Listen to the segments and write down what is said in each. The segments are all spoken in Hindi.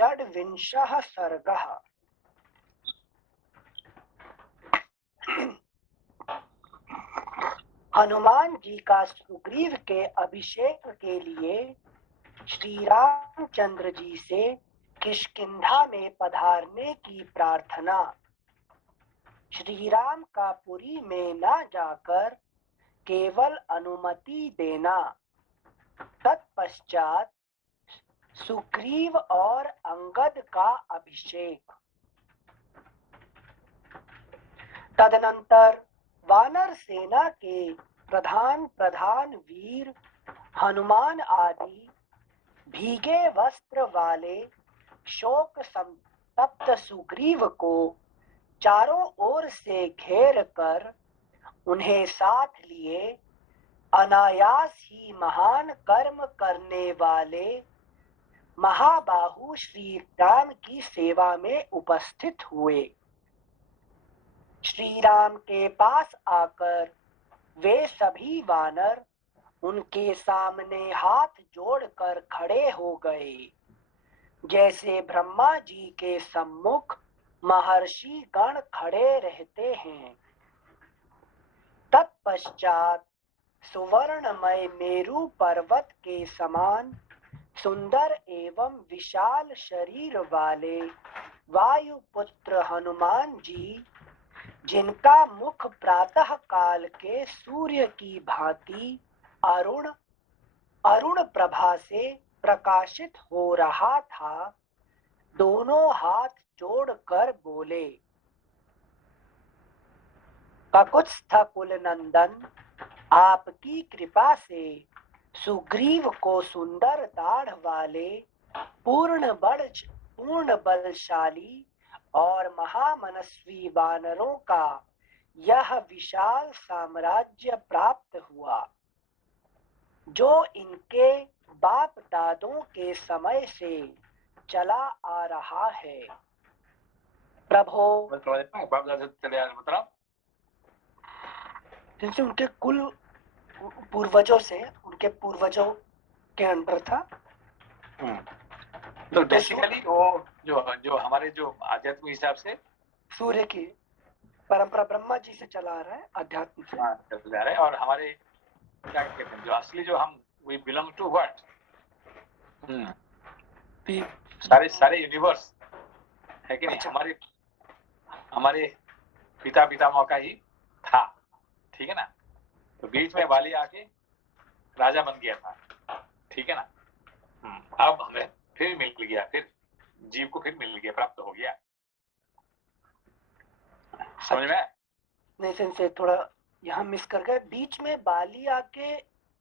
षड्विंशः सर्गः। हनुमान जी का सुग्रीव के अभिषेक के लिए श्री रामचंद्र जी से किष्किंधा में पधारने की प्रार्थना। श्री राम का पुरी में न जाकर केवल अनुमति देना। तत्पश्चात सुग्रीव और अंगद का अभिषेक। तदनंतर वानर सेना के प्रधान वीर हनुमान आदि भीगे वस्त्र वाले शोक संतप्त सुग्रीव को चारों ओर से घेर कर उन्हें साथ लिए अनायास ही महान कर्म करने वाले महाबाहु श्री राम की सेवा में उपस्थित हुए। श्री राम के पास आकर वे सभी वानर उनके सामने हाथ जोड़कर खड़े हो गए, जैसे ब्रह्मा जी के सम्मुख महर्षि गण खड़े रहते हैं। तत्पश्चात सुवर्णमय मेरु पर्वत के समान सुंदर एवं विशाल शरीर वाले वायुपुत्र हनुमान जी, जिनका मुख प्रातः काल के सूर्य की भांति अरुण प्रभा से प्रकाशित हो रहा था, दोनों हाथ जोड़कर बोले, ककुत्स्थ कुल नंदन, आपकी कृपा से सुग्रीव को सुंदर दाढ़ वाले पूर्ण बलशाली और महामनस्वी वानरों का यह विशाल साम्राज्य प्राप्त हुआ, जो इनके बाप दादों के समय से चला आ रहा है। प्रभो, बाप दादा चले आ मतलब जैसे उनके कुल पूर्वजों से, उनके पूर्वजों के अंडर था। तो बेसिकली वो जो हमारे जो आध्यात्मिक हिसाब से सूर्य की परंपरा ब्रह्मा जी से चला आ रहा है, अध्यात्म से चल रहा है। और हमारे क्या कहते हैं, जो असली जो हम वी बिलोंग टू व्हाट, सारे यूनिवर्स है कि नहीं। अच्छा। हमारे पितामह का ही था, ठीक है ना। तो बीच में वाली आके राजा बन गया था, ठीक है ना। अब हमें फिर मिल गया, फिर जीव को फिर मिल गया, प्राप्त हो गया। समझ में? नहीं से थोड़ा यहाँ मिस कर गए। बीच में बाली आके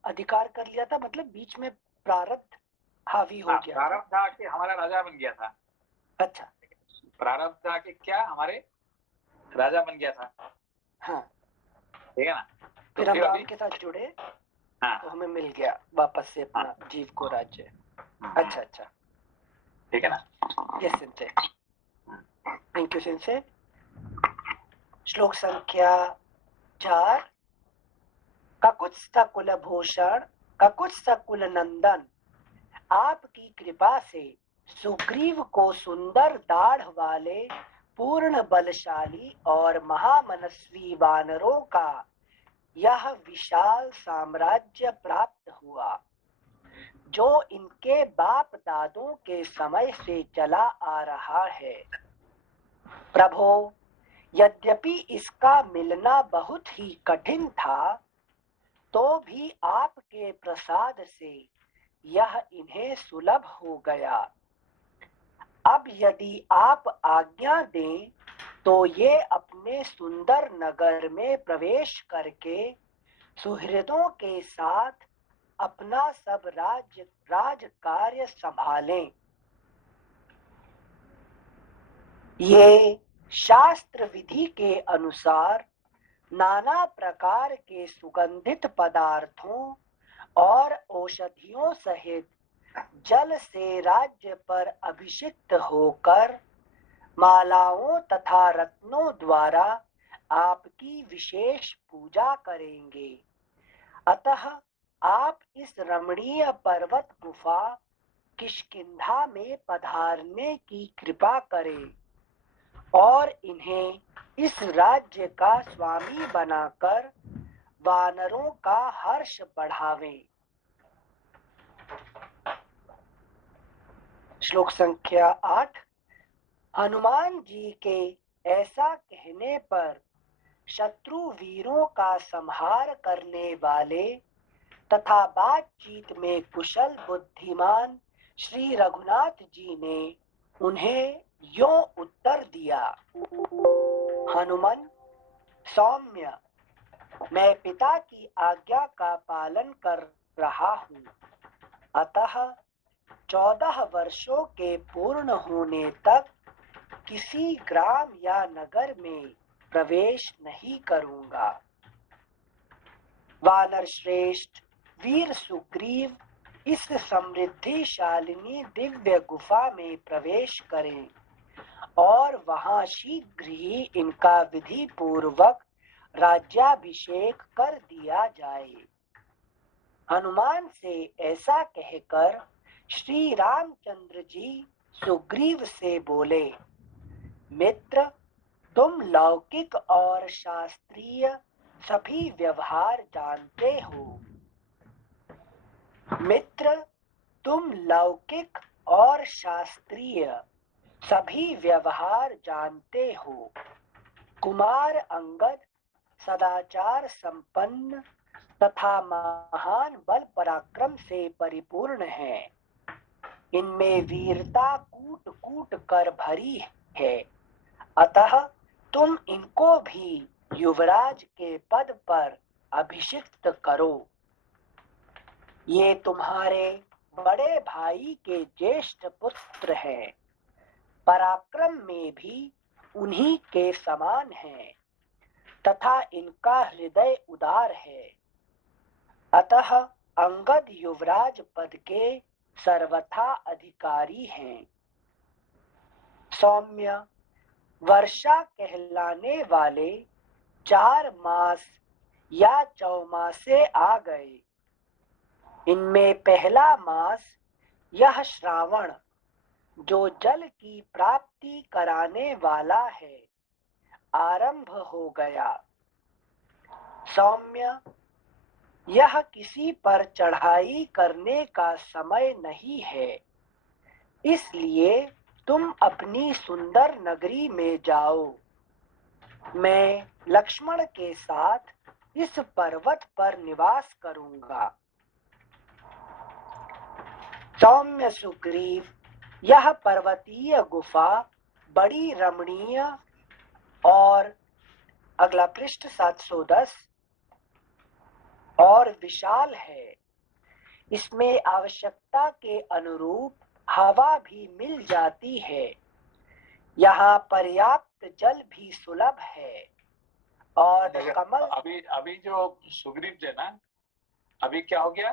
अधिकार कर लिया था, मतलब बीच में प्रारब्ध हावी हो गया। प्रारब्ध आके हमारा राजा बन गया था। अच्छा, प्रारब्ध आके क्या हमारे राजा बन गया था। हाँ, ठीक है ना। तो फिर हम राम के साथ जुड़े। हाँ, तो हमें मिल गया वापस से अपना जीव को राज्य। अच्छा, ठीक है ना। Yes sensei, thank you sensei. श्लोक संख्या 4। ककुत्स्थ कुलभूषण, ककुत्स्थ कुल नंदन, आपकी कृपा से सुग्रीव को सुंदर दाढ़ वाले पूर्ण बलशाली और महामनस्वी वानरों का यह विशाल साम्राज्य प्राप्त हुआ, जो इनके बाप दादों के समय से चला आ रहा है। प्रभो, यद्यपि इसका मिलना बहुत ही कठिन था, तो भी आपके प्रसाद से यह इन्हें सुलभ हो गया। अब यदि आप आज्ञा दें तो ये अपने सुंदर नगर में प्रवेश करके सुहृदों के साथ अपना सब राज कार्य संभालें। ये शास्त्र विधि के अनुसार नाना प्रकार के सुगंधित पदार्थों और औषधियों सहित जल से राज्य पर अभिषिक्त होकर मालाओं तथा रत्नों द्वारा आपकी विशेष पूजा करेंगे। अतः आप इस रमणीय पर्वत गुफा किष्किंधा में पधारने की कृपा करे और इन्हें इस राज्य का स्वामी बनाकर वानरों का हर्ष बढ़ावे। श्लोक संख्या 8। हनुमान जी के ऐसा कहने पर शत्रु वीरों का संहार करने वाले तथा बातचीत में कुशल बुद्धिमान श्री रघुनाथ जी ने उन्हें यों उत्तर दिया। हनुमान, सौम्य, मैं पिता की आज्ञा का पालन कर रहा हूँ, अतः 14 वर्षों के पूर्ण होने तक किसी ग्राम या नगर में प्रवेश नहीं करूंगा। वानर श्रेष्ठ वीर सुग्रीव इस समृद्धिशालिनी दिव्य गुफा में प्रवेश करें और वहां शीघ्र ही इनका विधि पूर्वक राज्याभिषेक कर दिया जाए। हनुमान से ऐसा कहकर श्री रामचंद्र जी सुग्रीव से बोले, मित्र, तुम लौकिक और शास्त्रीय सभी व्यवहार जानते हो। मित्र, तुम लौकिक और शास्त्रीय सभी व्यवहार जानते हो। कुमार अंगद सदाचार संपन्न तथा महान बल पराक्रम से परिपूर्ण है। इनमें वीरता कूट कूट कर भरी है, अतः तुम इनको भी युवराज के पद पर अभिषिक्त करो। ये तुम्हारे बड़े भाई के ज्येष्ठ पुत्र हैं, पराक्रम में भी उन्हीं के समान हैं तथा इनका हृदय उदार है, अतः अंगद युवराज पद के सर्वथा अधिकारी हैं। सौम्य, वर्षा कहलाने वाले 4 मास या चौमासे आ गए। इनमें पहला मास यह श्रावण, जो जल की प्राप्ति कराने वाला है, आरंभ हो गया। सौम्य, यह किसी पर चढ़ाई करने का समय नहीं है, इसलिए तुम अपनी सुंदर नगरी में जाओ। मैं लक्ष्मण के साथ इस पर्वत पर निवास करूंगा। सौम्य सुग्रीव, यह पर्वतीय गुफा बड़ी रमणीय और अगला पृष्ठ 710 और विशाल है। इसमें आवश्यकता के अनुरूप हवा भी मिल जाती है। यहाँ पर्याप्त जल भी सुलभ है और कमल। अभी जो सुग्रीव जो ना, अभी क्या हो गया,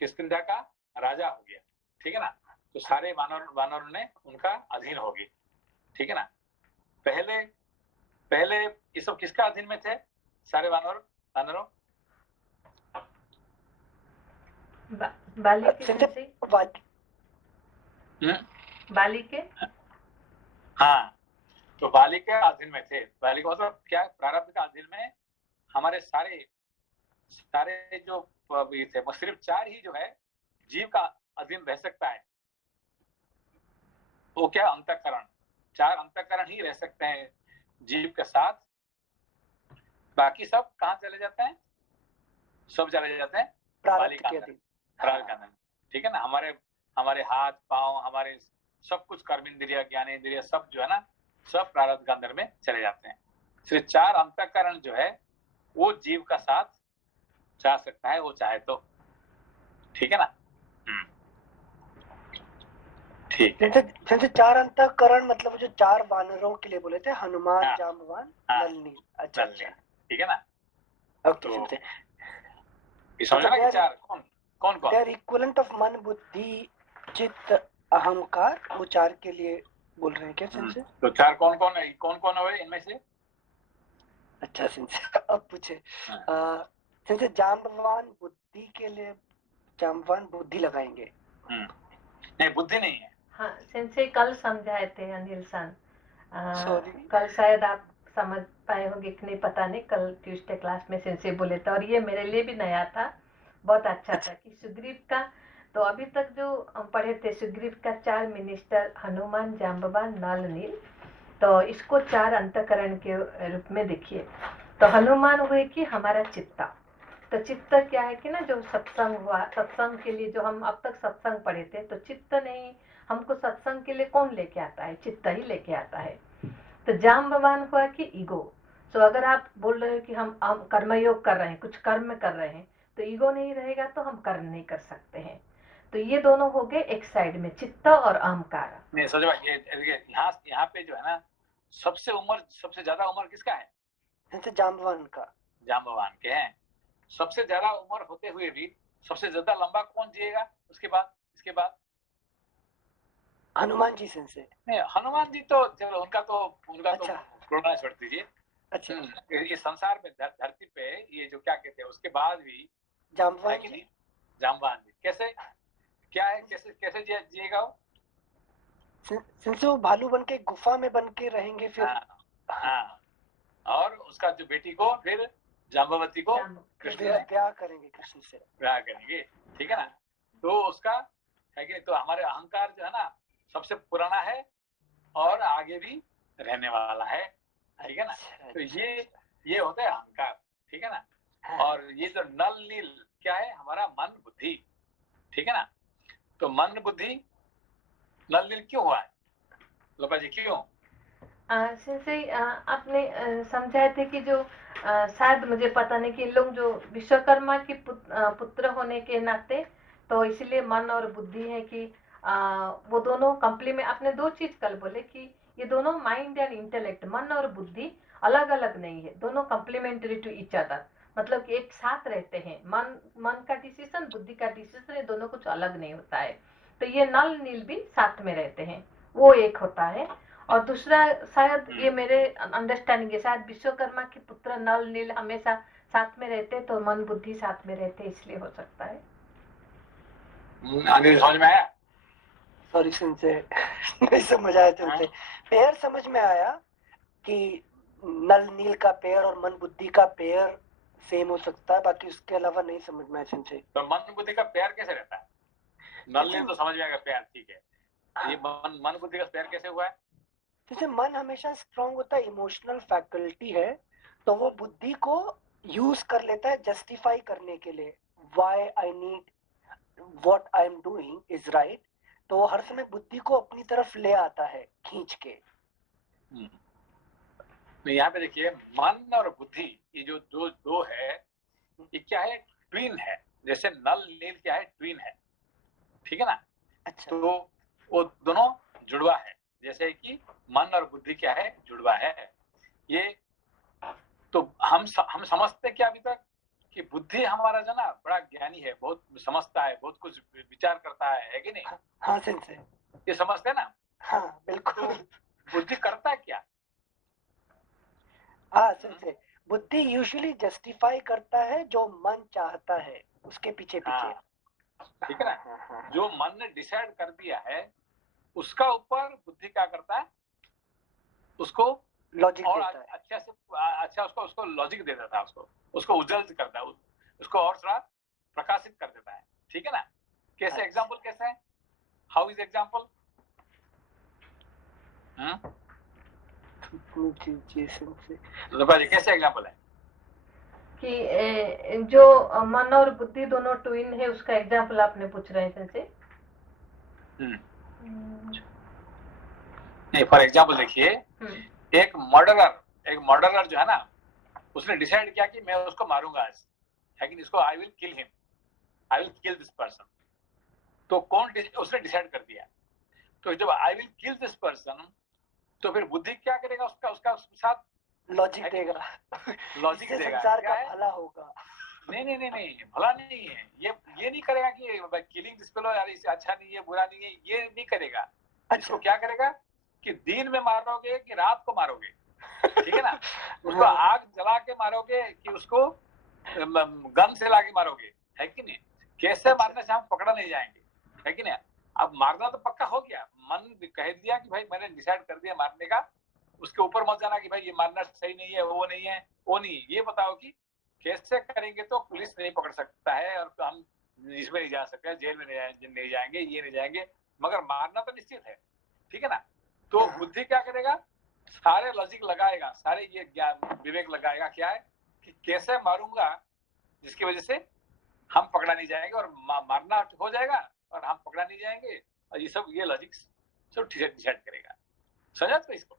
किष्किंधा का राजा हो गया, ठीक है ना। तो सारे वानरों ने उनका अधीन हो गए, ठीक है ना। पहले ये सब किसका अधीन में थे, सारे वानरों? बाली के हाँ, तो बाली के अधीन में थे। बाली का मतलब क्या, प्रारब्ध का अधीन में हमारे सारे जो थे, वो सिर्फ 4 ही जो है जीव का अधीन रह सकता है। वो क्या, अंतःकरण, 4 अंतःकरण ही रह सकते हैं जीव के साथ। बाकी सब कहाँ चले जाते हैं, सब चले जाते हैं प्रारब्ध के अंदर, ठीक है ना। हमारे हाथ पांव, हमारे सब कुछ कर्मेंद्रिय ज्ञानेंद्रिय सब जो है ना, सब प्रारब्ध के अंदर में चले जाते हैं। सिर्फ 4 अंतःकरण जो है वो जीव का साथ जा सकता है, वो चाहे तो, ठीक है ना। ठीक है। जैसे 4 अंतःकरण मतलब जो 4 वानरों के लिए बोले थे, हनुमान, हाँ, जाम्बवान, हाँ, नलिनी। अच्छा, ठीक है ना। तो समझना कि 4 कौन दे आर इक्विवेलेंट ऑफ मन, बुद्धि, चित्त, अहंकार, वो 4 के लिए बोल रहे हैं क्या सिंसे? तो 4 कौन है इनमें से? अच्छा सिंसे, अब पूछे सिंसे जाम्बवान बुद्धि के लिए जाम्बवान बुद्धि लगाएंगे। नहीं, बुद्धि नहीं है। हाँ सेंसे कल समझाए थे अनिल सन। सॉरी। कल शायद आप समझ पाए होंगे कि नहीं पता नहीं, कल ट्यूसडे क्लास में सेंसे बोले थे और ये मेरे लिए भी नया था, बहुत अच्छा था कि सुग्रीव का, तो अभी तक जो हम पढ़े थे सुग्रीव का 4 मिनिस्टर हनुमान, जाम्बवान, नल, नील, तो इसको 4 अंतकरण के रूप में देखिए। तो हनुमान हुए कि हमारा चित्ता, तो चित्त क्या है कि ना जो सत्संग हुआ, सत्संग के लिए जो हम अब तक सत्संग पढ़े थे, तो चित्त नहीं, हमको सत्संग के लिए कौन लेके आता है? चित्त ही लेके आता है। तो जाम्बवान हुआ कि ईगो। तो अगर आप बोल रहे हो कि हम कर्मयोग कर रहे हैं, कुछ कर्म कर रहे हैं, तो ईगो नहीं रहेगा तो हम कर्म नहीं कर सकते हैं। तो ये दोनों हो गए एक साइड में, चित्त और अहंकार। नहीं सोचो भाई, ये यहाँ पे जो है ना, सबसे ज्यादा उम्र किसका है? जैसे जाम्बवान का, जाम्बवान के हैं। सबसे ज्यादा उम्र होते हुए भी सबसे ज्यादा लंबा कौन जिएगा उसके बाद, इसके बाद? हनुमान जी सेंसे। नहीं, हनुमान जी तो चलो उनका तो अच्छा। कोरोना छोड़ दीजिए। अच्छा। ये संसार में धरती पे ये जो क्या कहते हैं उसके बाद भी है जाम्बवान कि जी। नहीं? जाम्बवान जी कैसे, क्या है, कैसे जिएगा वो? सेंसे वो भालू बन के गुफा में बन के रहेंगे फिर। हाँ, और उसका जो बेटी को फिर जाम्बवती को कृष्ण ने ब्याह करेंगे, कृष्ण से ब्याह करेंगे, ठीक है ना? तो उसका है कि तो हमारे अहंकार जो है ना सबसे पुराना है और आगे भी रहने वाला है, ठीक है ना? तो ये होता है अहंकार, ठीक है ना? और ये जो नल नील क्या है? हमारा मन बुद्धि, ठीक है ना? तो मन बुद्धि नल नील क्यों हुआ है लोपा जी, क्यों? से आपने समझाए थे कि जो शायद मुझे पता नहीं कि लोग जो विश्वकर्मा के पुत्र होने के नाते, तो इसलिए मन और बुद्धि है कि वो दोनों कम्प्लीमेंट, आपने 2 चीज कल बोले कि ये दोनों माइंड एंड इंटेलेक्ट, मन और बुद्धि अलग अलग नहीं है, दोनों कम्प्लीमेंट्री टू ईच अदर, मतलब कि एक साथ रहते हैं। मन का डिसीजन, बुद्धि का डिसीजन, ये दोनों कुछ अलग नहीं होता है। तो ये नल नील भी साथ में रहते हैं, वो एक होता है। और दूसरा शायद ये मेरे अंडरस्टैंडिंग है, शायद विश्वकर्मा के पुत्र नल नील हमेशा साथ में रहते, तो मन बुद्धि साथ में रहते, इसलिए हो सकता है। समझ में आया? सॉरी सेंसे नहीं समझ आया सेंसे। पेयर समझ में आया कि नल नील का पेयर और मन बुद्धि का पेयर सेम हो सकता है, बाकी उसके अलावा नहीं समझ में आया सेंसे। तो मन बुद्धि का पेयर कैसे रहता है? नल नील तो समझ में आएगा पेयर, ठीक है, ये मन बुद्धि का पेयर कैसे हुआ है? जैसे मन हमेशा स्ट्रांग होता है, इमोशनल फैकल्टी है, तो वो बुद्धि को यूज कर लेता है जस्टिफाई करने के लिए, why I need what I am doing is right, तो वो हर समय बुद्धि को अपनी तरफ ले आता है खींच के। यहाँ पे देखिए, मन और बुद्धि ये जो दो है, ये क्या है? ट्विन है। जैसे नल नील क्या है? ट्विन है, ठीक है ना? अच्छा। तो वो दोनों जुड़वा है, जैसे कि मन और बुद्धि क्या है? जुड़वा है। ये तो हम समझते क्या अभी तक कि बुद्धि हमारा जो ना बड़ा ज्ञानी है, बहुत समझता है, बहुत कुछ विचार करता है कि नहीं? हाँ सेंसे। ये समझते ना? हाँ बिल्कुल। तो बुद्धि करता क्या? हाँ सेंसे, बुद्धि यूजुअली जस्टिफाई करता है जो मन चाहता है उसके पीछे पीछे। ठीक है ना? जो मन ने डिसाइड कर दिया है उसका ऊपर बुद्धि क्या करता है? उसको लॉजिक और देता है। अच्छा उसको लॉजिक दे देता है, उसको उज्जवल करता है, उसको और थोड़ा प्रकाशित कर देता है, ठीक है ना? कैसे? एग्जांपल कैसे है? How is example? कैसे एग्जांपल है कि जो मन और बुद्धि दोनों ट्विन है, उसका एग्जांपल आपने पूछ रहे हैं से? नहीं, फॉर एग्जांपल देखिए, एक मर्डरर जो है ना, उसने डिसाइड किया कि मैं उसको मारूंगा आज, लेकिन इसको I will kill him, I will kill this person. तो कौन उसने डिसाइड कर दिया? तो जब I will kill this person, तो फिर बुद्धि क्या करेगा? उसका साथ लॉजिक देगा। लॉजिक देगा, संसार का भला होगा। नहीं, भला नहीं है, ये नहीं करेगा कि किलिंग दिस फेलो यार इससे अच्छा नहीं है, बुरा नहीं है, ये नहीं करेगा। इसको क्या करेगा कि दिन में मारोगे कि रात को मारोगे, ठीक है ना? उसको आग जला के मारोगे कि उसको गन से लाके मारोगे, है कि नहीं? कैसे मारने से हम पकड़ा नहीं जाएंगे, है कि नहीं? अब मारना तो पक्का हो गया, मन कह दिया कि भाई मैंने डिसाइड कर दिया मारने का, उसके ऊपर मत जाना कि भाई ये मारना सही नहीं है, वो नहीं है, वो नहीं है। ये बताओ कि कैसे करेंगे तो पुलिस नहीं पकड़ सकता है और हम इसमें नहीं जा सकते, जेल में नहीं जाएंगे, ये नहीं जाएंगे, मगर मारना तो निश्चित है, ठीक है ना। तो बुद्धि क्या करेगा, सारे लॉजिक लगाएगा, सारे ये ज्ञान विवेक लगाएगा, क्या है कि कैसे मारूंगा जिसकी वजह से हम पकड़ा नहीं जाएंगे और मारना हो जाएगा और हम पकड़ा नहीं जाएंगे, और ये सब ये लॉजिक सब डिसाइड करेगा। समझा तो इसको?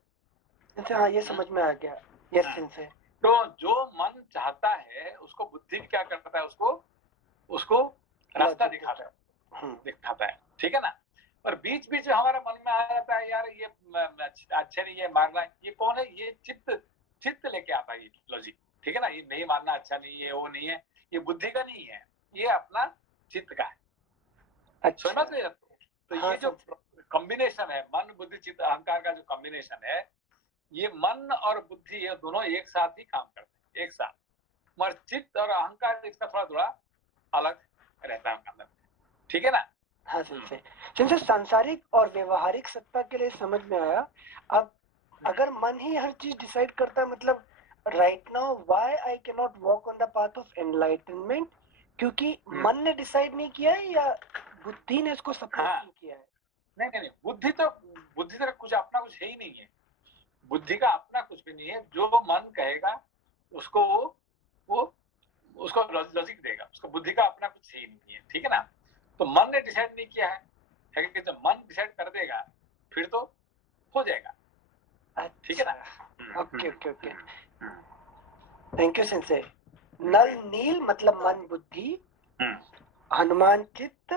अच्छा, हाँ ये समझ में आ गया। यस सिंसे। तो जो मन चाहता है उसको बुद्धि क्या करता है, उसको रास्ता दिखाता है, ठीक है ना। और बीच बीच हमारे मन में आ जाता है यार ये अच्छा नहीं है मारना, ये कौन है, ये चित्त लेके आता है ये लॉजिक, ठीक है ना। ये नहीं मारना अच्छा नहीं है, वो नहीं है, ये बुद्धि का नहीं है, ये अपना चित्त का है। अच्छा। समझ रहे हो? तो हाँ, ये जो कॉम्बिनेशन है मन बुद्धि चित्त अहंकार का जो कॉम्बिनेशन है, ये मन और बुद्धि ये दोनों एक साथ ही काम करते हैं, एक साथ। मगर चित्त और अहंकार इसका थोड़ा थोड़ा अलग रहता है अंदर, ठीक है ना। हाँ सिंसे सांसारिक और व्यवहारिक सत्ता के लिए समझ में आया। अब अगर मन ही हर चीज डिसाइड करता है, मतलब right now why I can not walk on the path of enlightenment, क्योंकि मन ने डिसाइड नहीं किया है या बुद्धि ने इसको सपोर्ट नहीं किया है? नहीं, बुद्धि तो कुछ अपना कुछ है ही नहीं है, बुद्धि का अपना कुछ भी नहीं है। जो मन कहेगा उसको वो उसको लॉजिक देगा, उसको बुद्धि का अपना कुछ ही नहीं है, ठीक है ना। तो मन ने डिसाइड नहीं किया है कि जब मन डिसाइड कर देगा फिर तो हो जाएगा, ठीक है ना। Okay. Thank you sensei. Nal Neel मतलब मन बुद्धि, हनुमान चित्त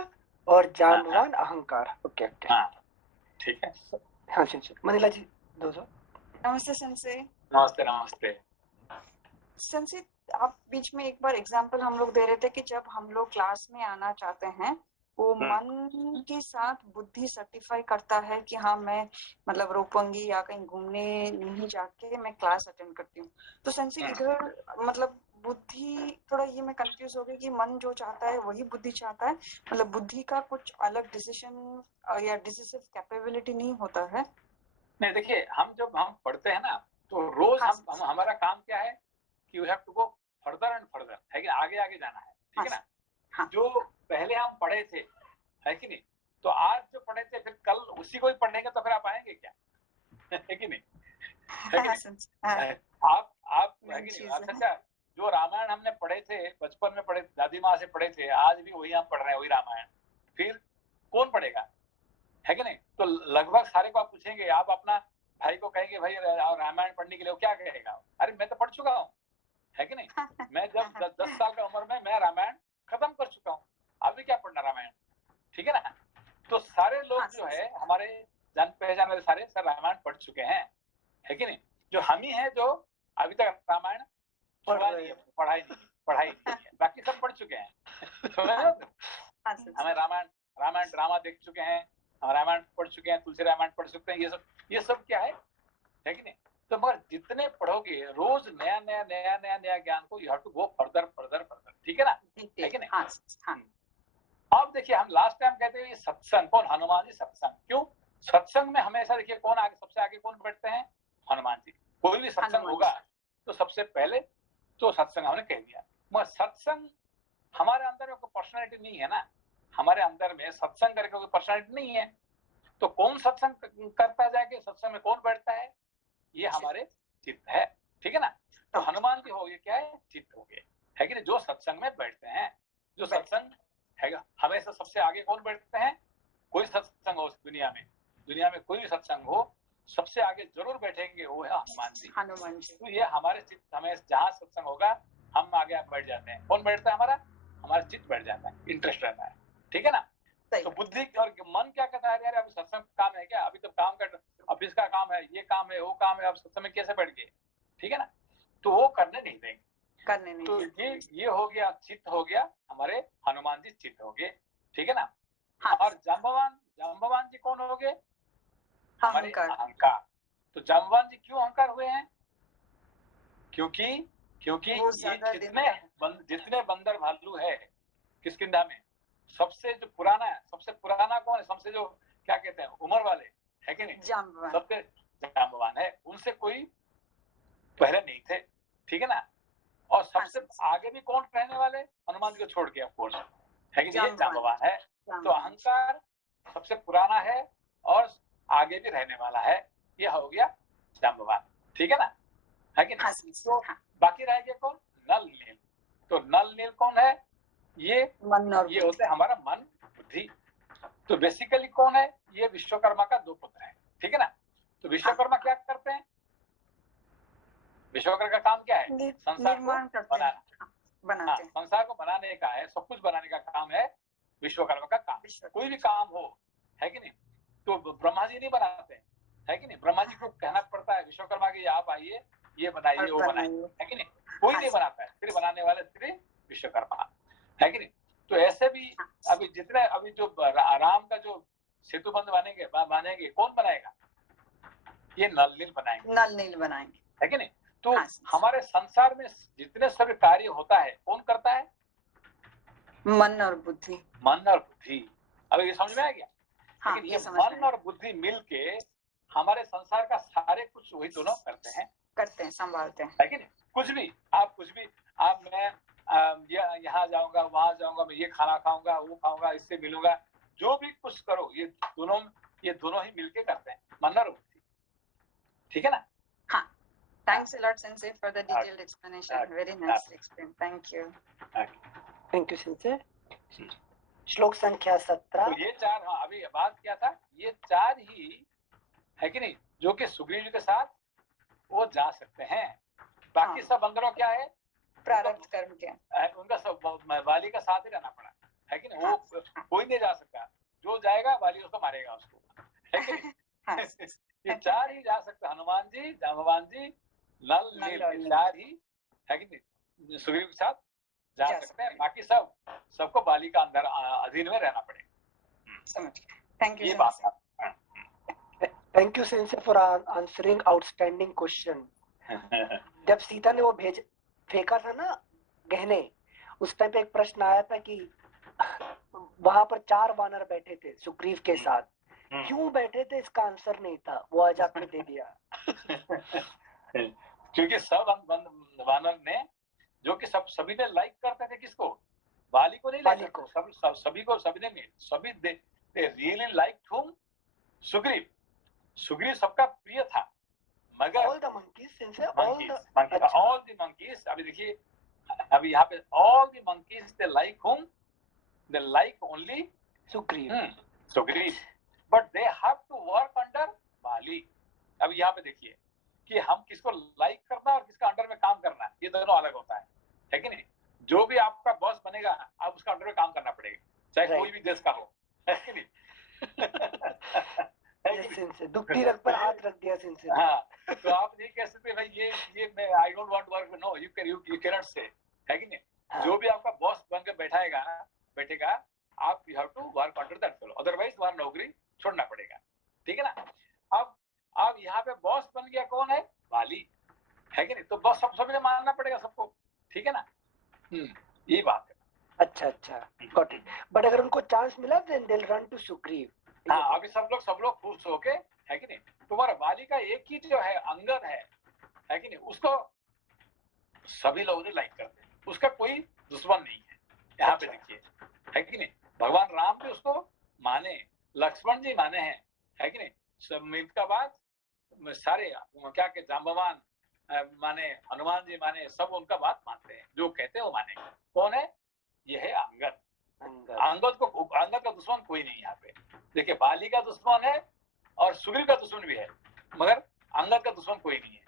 और जाम्बवान अहंकार। ओके ठीक है। हाँ सेंसे। मनीला जी दो। नमस्ते सेंसे। नमस्ते सेंसे, आप बीच में एक बार एग्जांपल हम लोग दे रहे थे कि जब हम लोग क्लास में आना चाहते हैं वो मन के साथ बुद्धि सर्टिफाई करता है कि हाँ मैं मतलब रोपंगी या कहीं घूमने नहीं जाके मैं क्लास अटेंड करती हूँ। तो सेंसे इधर मतलब बुद्धि थोड़ा ये मैं कंफ्यूज हो गई कि मन जो चाहता है वही बुद्धि चाहता है, मतलब बुद्धि का कुछ अलग डिसीजन या डिसिसिव कैपेबिलिटी नहीं होता है? नहीं, देखिए हम जब हम पढ़ते हैं ना तो रोज हम हमारा काम क्या है कि we have to go further and further, है कि आगे आगे जाना है, ठीक है ना। जो पहले हम पढ़े थे, है कि नहीं, तो आज जो पढ़े थे फिर कल उसी को ही पढ़ेंगे तो फिर आप आएंगे क्या, है कि नहीं, है कि नहीं? आप है कि नहीं। अच्छा, जो रामायण हमने पढ़े थे बचपन में पढ़े, दादी माँ से पढ़े थे, आज भी वही हम पढ़ रहे हैं, वही रामायण, फिर कौन पढ़ेगा, है कि नहीं। तो लगभग सारे को आप पूछेंगे, आप अपना भाई को कहेंगे भाई रामायण पढ़ने के लिए, क्या कहेगा, अरे मैं तो पढ़ चुका हूँ, है कि नहीं। मैं जब 10 साल का उम्र में मैं रामायण खत्म कर चुका हूँ, अभी क्या पढ़ना रामायण, ठीक है ना। तो सारे लोग जो है हमारे जान पहचान वाले सारे सर रामायण पढ़ चुके हैं, है कि नहीं। जो हम ही हैं जो अभी तक रामायण पढ़ाई नहीं है, बाकी सब पढ़ चुके हैं। हमें रामायण ड्रामा देख चुके हैं, हम रामायण पढ़ चुके हैं, तुलसी रामायण पढ़ चुके हैं, ये सब क्या है कि नहीं। तो मगर जितने पढ़ोगे रोज नया ज्ञान को, you have to go further, ठीक है ना, है कि नहीं। अब देखिए हम लास्ट टाइम कहते हैं सत्संग, कौन, हनुमान जी सत्संग। क्यों सत्संग में हमेशा देखिए कौन आगे, सबसे आगे कौन बैठते हैं, हनुमान जी। कोई भी सत्संग होगा तो सबसे पहले तो सत्संग हमने कह दिया, मगर सत्संग हमारे अंदर में कोई पर्सनैलिटी नहीं है ना, हमारे अंदर में सत्संग करके कोई पर्सनैलिटी नहीं है। तो कौन सत्संग करता जाके, सत्संग में कौन बैठता है, ये हमारे चित्त है, ठीक है ना। तो हनुमान जी हो गए, क्या है, चित्त हो गए, है कि नहीं, जो सत्संग में बैठते हैं। जो सत्संग है हमेशा सबसे आगे कौन बैठते हैं, कोई सत्संग हो दुनिया में कोई भी सत्संग हो, सबसे आगे जरूर बैठेंगे वो है हनुमान जी। तो ये हमारे चित्त, हमें जहाँ सत्संग होगा हम आगे बैठ जाते हैं। कौन बैठता है, हमारा चित्त बैठ जाता है, इंटरेस्ट रहता है, ठीक है ना। तो बुद्धि और मन क्या कहता है, यार अभी सत्संग काम है क्या, अभी तो काम कर, ऑफिस का काम है, ये काम है, वो काम है, अब सत्संग में कैसे बैठ गए, ठीक है ना। तो वो करने नहीं देंगे। तो ये हो गया, चित्त हो गया हमारे हनुमान जी, चित्त हो गए, ठीक है ना। और जाम्बवान जी कौन हो गए, हमारे अहंकार। तो जाम्बवान जी क्यों अहंकार हुए हैं, क्योंकि ये जितने बंदर भालू है किष्किंधा में, सबसे जो पुराना है, सबसे पुराना कौन है, सबसे जो क्या कहते हैं उम्र वाले, है कि नहीं, जाम्बवान। सबसे जाम्बवान है, उनसे कोई पहले नहीं थे, ठीक है ना। और सबसे आगे भी कौन रहने वाले, हनुमान जी को छोड़ के, ऑफ कोर्स, है कि नहीं, ये जाम्बवान है। तो अहंकार सबसे पुराना है और आगे भी रहने वाला है, ये हो गया जाम्बवान, ठीक है ना, है कि नहीं। तो बाकी रह गया कौन, नल नील। तो नल नील कौन है, ये मन और ये होते हैं हमारा मन बुद्धि। तो बेसिकली कौन है, ये विश्वकर्मा का 2 पुत्र है, ठीक है ना। तो विश्वकर्मा क्या करते हैं, विश्वकर्मा का काम क्या है, संसार को बनाना, संसार को बनाने का है, सब कुछ बनाने का काम है विश्वकर्मा का काम। कोई भी काम हो, है कि नहीं, तो ब्रह्मा जी नहीं बनाते, है कि नहीं, ब्रह्मा जी को कहना पड़ता है विश्वकर्मा की आप आइए, ये बनाइए, वो बनाइए, है कि नहीं, कोई नहीं बनाता है, सिर्फ बनाने वाले सिर्फ विश्वकर्मा, है कि नहीं। तो ऐसे भी अभी जितने अभी जो राम का जो सेतु बंध बनेंगे कौन बनाएगा, ये नल नील बनाएंगे, है कि नहीं। तो हमारे संसार में जितने सभी कार्य होता है कौन करता है, मन और बुद्धि। अब ये समझ में आ गया। लेकिन ये मन और बुद्धि मिलके हमारे संसार का सारे कुछ वही दोनों करते हैं, संभालते हैं, है कि नहीं। कुछ भी आप मैं यहाँ जाऊंगा, वहां जाऊंगा, मैं ये खाना खाऊंगा, वो खाऊंगा, इससे मिलूंगा, जो भी कुछ करो ये दोनों ही मिलके करते हैं, मन और बुद्धि, ठीक है ना। हाँ, thanks a lot Sensei for the detailed explanation, very nicely explained, thank you Sensei। श्लोक संख्या 17। तो ये 4, हाँ अभी बात किया था, ये 4 ही है कि नहीं जो कि सुग्रीव जी के साथ वो जा सकते हैं। बाकी सब अंदरों क्या है, प्रारब्ध कर्म के, उनका सब वाली का साथ ही रहना पड़ा, है कि नहीं। वो कोई नहीं जा सकता, जो जाएगा वाली उसको मारेगा उसको, है कि नहीं। ये 4 ही जा सकते, हनुमान जी, जाम्बवान जी, नल नील, ये 4 ही, है कि नहीं, सुग्रीव के साथ जा सकते हैं। बाकी सबको बाली का अंदर अधीन में रहना पड़ेगा। समझ गए, थैंक यू। ये बात thank you sensei for answering outstanding question. जब सीता ने वो फेंका था ना गहने, उस टाइम पे एक प्रश्न आया था कि वहां पर 4 वानर बैठे थे सुग्रीव के साथ, क्यों बैठे थे, इसका आंसर नहीं था, वो आज आपने दे दिया। क्योंकि सब वानर ने, जो कि सभी ने लाइक करते थे, किसको, बाली को नहीं, बाली को, सभी दे रियली लाइक्ड हुम, सुग्रीव सबका प्रिय था, मगर all the monkeys, all the monkeys, अभी देखिए, अभी यहाँ पे all the monkeys they like him, they like only Sugriva, but they have to work under Bali. अभी यहाँ पे देखिए कि हम किसको लाइक करना और किसका अंडर में काम करना, ये दोनों अलग होता है कि नहीं। जो भी आपका बॉस बनेगा, आप उसका अंडर में काम करना पड़ेगा, चाहे कोई भी देश का हो, है कि नहीं। दुखती रग पर हाथ रख दिया सिंसे। हाँ, तो आप नहीं कह सकते भाई ये मैं I don't want work, no, you can not say, है कि नहीं। जो भी आपका बॉस बन के बैठेगा, आप you have to work under that fellow, otherwise तुम्हारी नौकरी छोड़ना पड़ेगा, ठीक है ना। अब यहाँ पे बॉस बन गया कौन है, बाली, है कि नहीं। तो बॉस सभी मानना पड़ेगा सबको, ठीक है ना। ये बात है। अच्छा, गॉट इट। बट अगर उनको चांस मिला then they will run to Sugriva. हाँ, अभी सब लोग खुश होके, है कि नहीं। तुम्हारा बाली का एक ही जो है अंगद है कि नहीं, उसको सभी लोग लाइक करते हैं, उसका कोई दुश्मन नहीं है। यहाँ पे देखिए, है कि नहीं। भगवान राम भी उसको माने, लक्ष्मण जी माने हैं, है कि नहीं। सब का बाद सारे क्या के जाम्बवान माने, हनुमान जी माने, सब उनका बात मानते हैं, जो कहते हैं वो माने। कौन है, ये है अंगद का दुश्मन कोई नहीं। यहाँ पे देखिए, बाली का दुश्मन है और सुग्रीव का दुश्मन भी है, मगर अंगद का दुश्मन कोई नहीं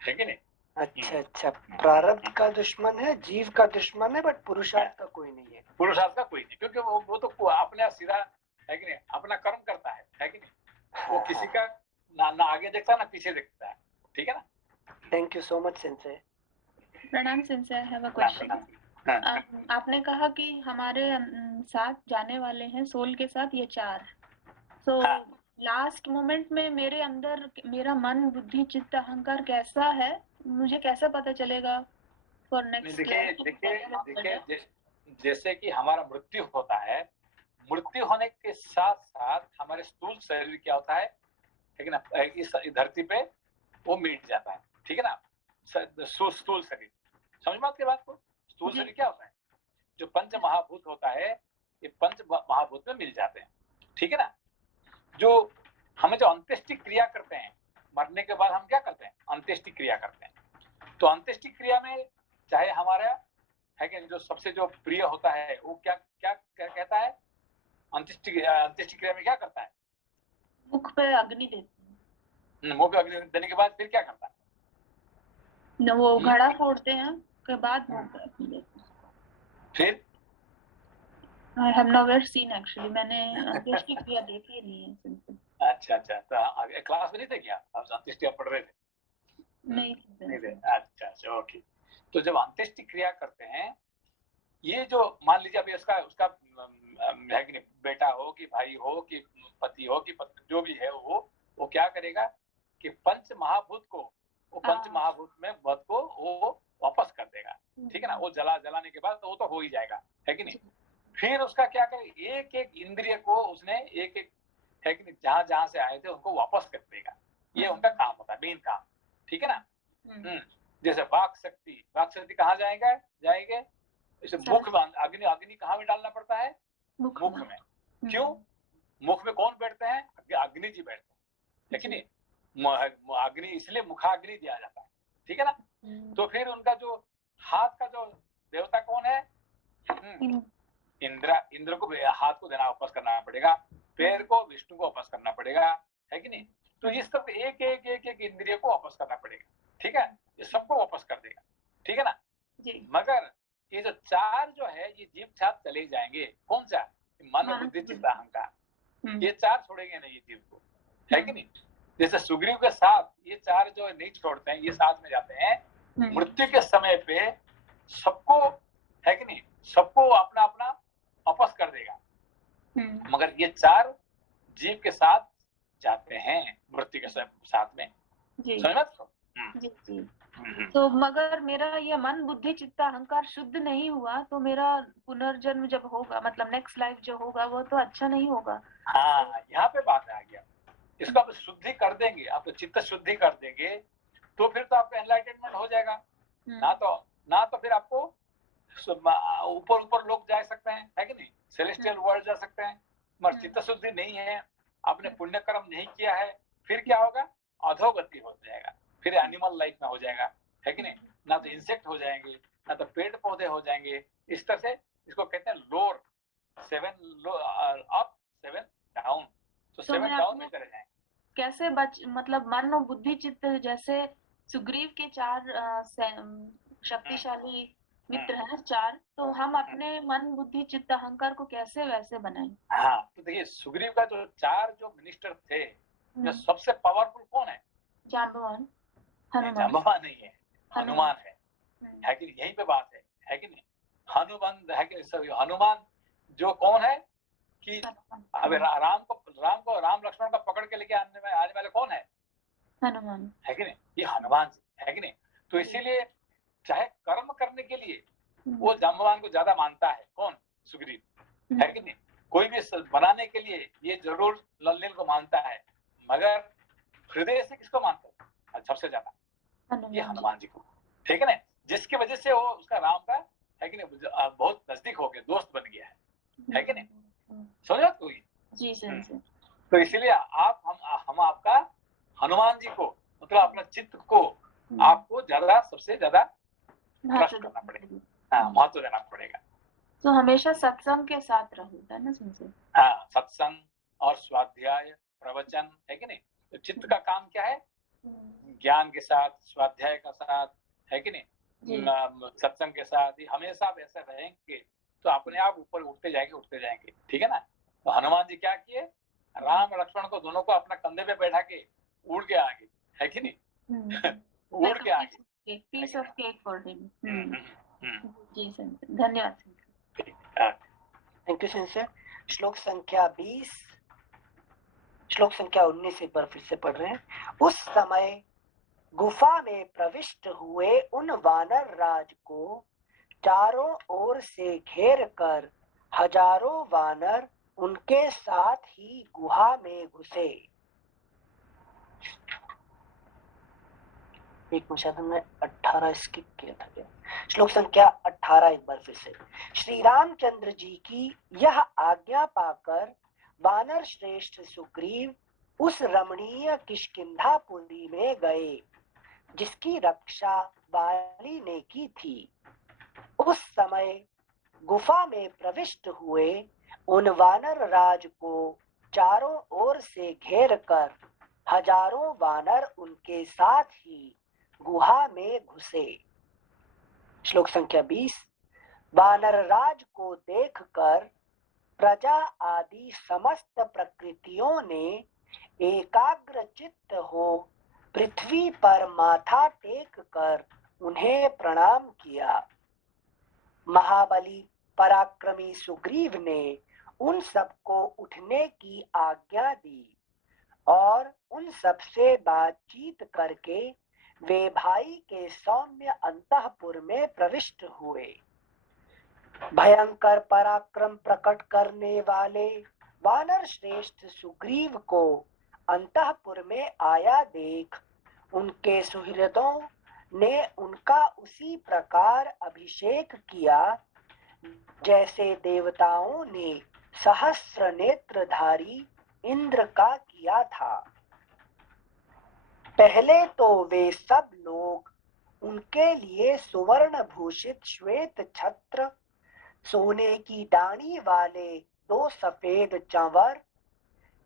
है कि नहीं। अच्छा, प्रारब्ध का दुश्मन है, जीव का दुश्मन है, बट पुरुषार्थ का कोई नहीं है। क्योंकि वो तो अपने सीधा, है कि नहीं, अपना कर्म करता है कि नहीं। वो किसी का ना आगे देखता ना पीछे देखता है, ठीक है ना। Thank you so much sensei. प्रणाम sensei, I have a question. आपने कहा कि हमारे साथ जाने वाले हैं सोल के साथ ये 4, तो लास्ट मोमेंट में मेरे अंदर मेरा मन, बुद्धि, चित्त, अहंकार कैसा है, मुझे कैसे पता चलेगा फॉर नेक्स्ट? जैसे कि हमारा मृत्यु होता है, मृत्यु होने के साथ साथ हमारे स्थूल शरीर क्या होता है कि ना, इस धरती पे वो मिट जाता है, ठीक है ना, स्थूल शरीर। समझ में आपकी बात को? स्थूल शरीर क्या होता है? जो पंच महाभूत होता है, ये पंच महाभूत में मिल जाते हैं, ठीक है ना। जो हमें जो अंत्येष्टि क्रिया करते हैं, मरने के बाद हम क्या करते हैं? अंत्येष्टि क्रिया करते हैं। तो अंत्येष्टि क्रिया में चाहे हमारा है कि जो सबसे जो प्रिय होता है वो क्या क्या क्या कहता है? अंत्येष्टि क्रिया में क्या करता है? मुख पे अग्नि देते हैं। मुंह पे अग्नि देने के बाद फिर क्या करता है? न वो घड़ा फोड़ते हैं के बाद मुंह पे अग्नि देते हैं। फिर I have never seen actually, मैंने अंत्येष्टि क्रिया देखी नहीं है सिंपल। अच्छा तो आगे क्लास में नहीं थे क्या आप? अंत्येष्टि आप पढ़ रहे थे? नहीं थे। अच्छा ओके। तो जब अंत्येष्टि क्रिया करते हैं, ये जो मान लीजिए अभी उसका है कि बेटा हो कि भाई हो कि पति हो कि पत्नी, जो भी है वो क्या करेगा कि पंच महाभूत को, वो पंच महाभूत में मत को वो वापस कर देगा, ठीक है ना। वो जलाने के बाद वो तो हो ही जाएगा, है कि नहीं। फिर उसका क्या करे, एक एक इंद्रिय को उसने एक एक है कि नहीं, जहां से आए थे उनको वापस कर देगा। ये उनका काम होता है, मेन काम, ठीक है ना। जैसे वाक शक्ति कहाँ जाएंगे इसे मुख में। अग्नि कहाँ में डालना पड़ता है? मुख में। क्यों? मुख में कौन बैठते हैं? अग्नि जी बैठते हैं, है कि नहीं। अग्नि इसलिए मुखाग्नि दिया जाता है, ठीक है ना। तो फिर उनका जो हाथ का जो देवता कौन है? इंद्र को हाथ को देना वापस करना पड़ेगा, पैर को विष्णु को वापस करना पड़ेगा, है कि नहीं। तो ये सब एक इंद्रिय को वापस करना पड़ेगा, ठीक है। ये सबको वापस कर देगा, ठीक है ना। मगर ये जो चार जो है ये जीव साथ चले जाएंगे। कौन सा? मन बुद्धि चित्त अहंकार। ये चार छोड़ेंगे नहीं ये जीव को, है कि नहीं। जैसे सुग्रीव के साथ ये चार जो नहीं छोड़ते हैं, ये साथ में जाते हैं। मृत्यु के समय पे सबको, है कि नहीं, सबको अपना अपना वापस कर देगा। मगर ये चार जीव के साथ जाते हैं मृत्यु के साथ में, समझ। तो मगर मेरा ये मन बुद्धि चित्त अहंकार शुद्ध नहीं हुआ तो मेरा पुनर्जन्म जब होगा, मतलब नेक्स्ट लाइफ जो होगा वो तो अच्छा नहीं होगा। हाँ, यहाँ पे बात आ गया। इसको आप शुद्धि कर देंगे, आप चित्त शुद्धि कर देंगे तो फिर तो आपका एनलाइटनमेंट हो जाएगा। ना तो फिर आपको ऊपर लोग जा सकते हैं, है कि नहीं, सेलेस्टियल वर्ल्ड जा सकते हैं। मगर चित्त शुद्धि नहीं है, आपने पुण्य कर्म नहीं किया है, फिर क्या होगा? अधोगति हो जाएगा, फिर एनिमल लाइफ में हो जाएगा, है कि नहीं। ना तो इंसेक्ट हो जाएंगे, ना तो पेड़ पौधे हो जाएंगे। इस तरह से इसको कहते हैं लोअर 7 अप 7 डाउन। तो 7 डाउन में चले जाएंगे। कैसे मतलब मन और बुद्धि चित्त, जैसे सुग्रीव के 4 शक्तिशाली मित्र हैं 4, तो हम अपने मन बुद्धि चित्त अहंकार को कैसे वैसे बनाएं? हाँ, तो देखिए सुग्रीव का जो 4 जो मिनिस्टर थे, जो सबसे पावरफुल कौन है? जांबवान। जांबवान नहीं है, हनुमान है कि यहीं पे बात है कि नहीं। हनुमान है कि हनुमान जो कौन है कि अब राम लक्ष्मण को पकड़ के लेके आने वाले कौन है? हनुमान, है कि नहीं। ये हनुमान जी है कि नहीं। तो इसीलिए चाहे कर्म करने के लिए वो जांबवान को ज्यादा मानता है। कौन? सुग्रीव, है कि नहीं। कोई भी बनाने के लिए ये जरूर लल्लील को मानता है, मगर हृदय से किसको मानता है सबसे ज्यादा? ये हनुमान जी को, ठीक है ना। जिसकी वजह से वो उसका राम का है कि नहीं बहुत नजदीक हो गया, दोस्त बन गया है कि नहीं। समझ कोई? जी सर। तो इसीलिए हम आपका हनुमान जी को, मतलब अपना चित्त को आपको सबसे ज्यादा ट्रस्ट करना पड़ेगा, हाँ, महत्व देना पड़ेगा। तो हमेशा सत्संग के साथ रहो, है ना संजय? हाँ, सत्संग और स्वाध्याय प्रवचन, है कि नहीं। तो चित्त का काम क्या है? ज्ञान के साथ, स्वाध्याय का साथ, है कि नहीं, सत्संग के साथ ही हमेशा वैसे रहेंगे तो अपने आप ऊपर उठते जाएंगे, ठीक है ना। तो हनुमान जी क्या किए? राम लक्ष्मण को दोनों को अपना कंधे पे बैठा के उड़ के आगे, है कि नहीं। उड़ के आगे, piece of cake for him. जी सर, धन्यवाद। Thank you sir. श्लोक संख्या 20, श्लोक संख्या 19 एक बार फिर से पढ़ रहे हैं। उस समय गुफा में प्रविष्ट हुए उन वानर राज को चारों ओर से घेर कर हजारों वानर उनके साथ ही गुहा में घुसे। एक मिनट, शायद हमने 18 स्किप किया था क्या? श्लोक संख्या 18 एक बार फिर से। श्री रामचंद्र जी की यह आज्ञा पाकर वानर श्रेष्ठ सुग्रीव उस रमणीय किष्किंधापुरी में गए जिसकी रक्षा वाली ने की थी। उस समय गुफा में प्रविष्ट हुए उन वानर राज को चारों ओर से घेर कर हजारों वानर उनके साथ ही गुहा में घुसे। श्लोक संख्या 20। वानर राज को देखकर प्रजा आदि समस्त प्रकृतियों ने एकाग्र चित्त हो पृथ्वी पर माथा टेक कर उन्हें प्रणाम किया। महाबली पराक्रमी सुग्रीव ने उन सबको उठने की आज्ञा दी और उन सबसे बातचीत करके वे भाई के सौम्य अंतःपुर में प्रविष्ट हुए। भयंकर पराक्रम प्रकट करने वाले वानर श्रेष्ठ सुग्रीव को अंतःपुर में आया देख उनके सुहृदों ने उनका उसी प्रकार अभिषेक किया जैसे देवताओं ने सहस्र नेत्रधारी इंद्र का किया था। पहले तो वे सब लोग उनके लिए सुवर्ण भूषित श्वेत छत्र, सोने की डाणी वाले 2 सफेद चंवर,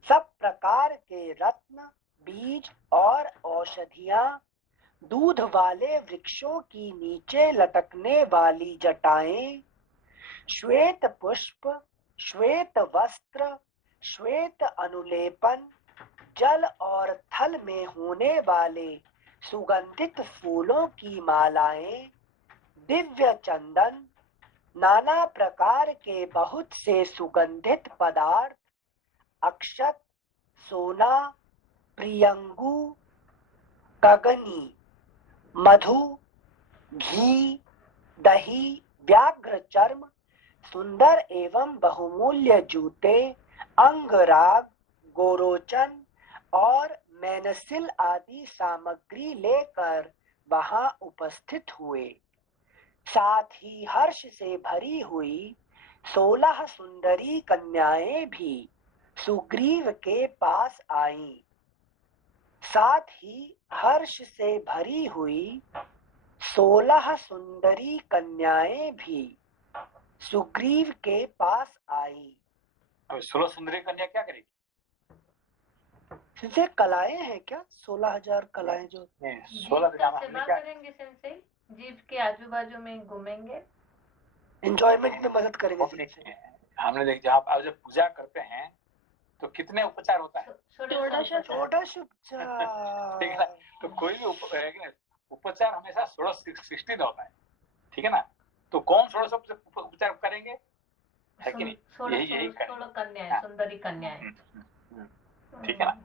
सब प्रकार के रत्न, बीज और औषधियां, दूध वाले वृक्षों की नीचे लटकने वाली जटाएं, श्वेत पुष्प, श्वेत वस्त्र, श्वेत अनुलेपन, जल और थल में होने वाले सुगंधित फूलों की मालाएं, दिव्य चंदन, नाना प्रकार के बहुत से सुगंधित पदार्थ, अक्षत, सोना, प्रियंगु, कगनी, मधु, घी, दही, व्याघ्र चर्म, सुंदर एवं बहुमूल्य जूते, अंगराग, गोरोचन और मैनसिल आदि सामग्री लेकर वहां उपस्थित हुए। साथ ही हर्ष से भरी हुई 16 सुंदरी कन्याएं भी सुग्रीव के पास आईं। साथ ही हर्ष से भरी हुई 16 सुंदरी कन्याएं भी सुग्रीव के पास आई। अब 16 सुंदरी कन्या क्या करेगी? सिंसे कलाएं हैं क्या? 16,000 कलाएं जो 16 सेवा करेंगे सिंसे, जीव के आजू बाजू में घूमेंगे, एंजॉयमेंट में मदद करेंगे। हमने देख जब आप जब पूजा करते हैं तो कितने उपचार होता है? षोडश उपचार। ठीक है ना? तो कोई भी उपचार हमेशा 16 होता है, ठीक है ना? तो कौन 16 उपचार करेंगे, है कि नहीं? यही 16 कन्याएं, सुंदरी कन्याएं, ठीक है ना?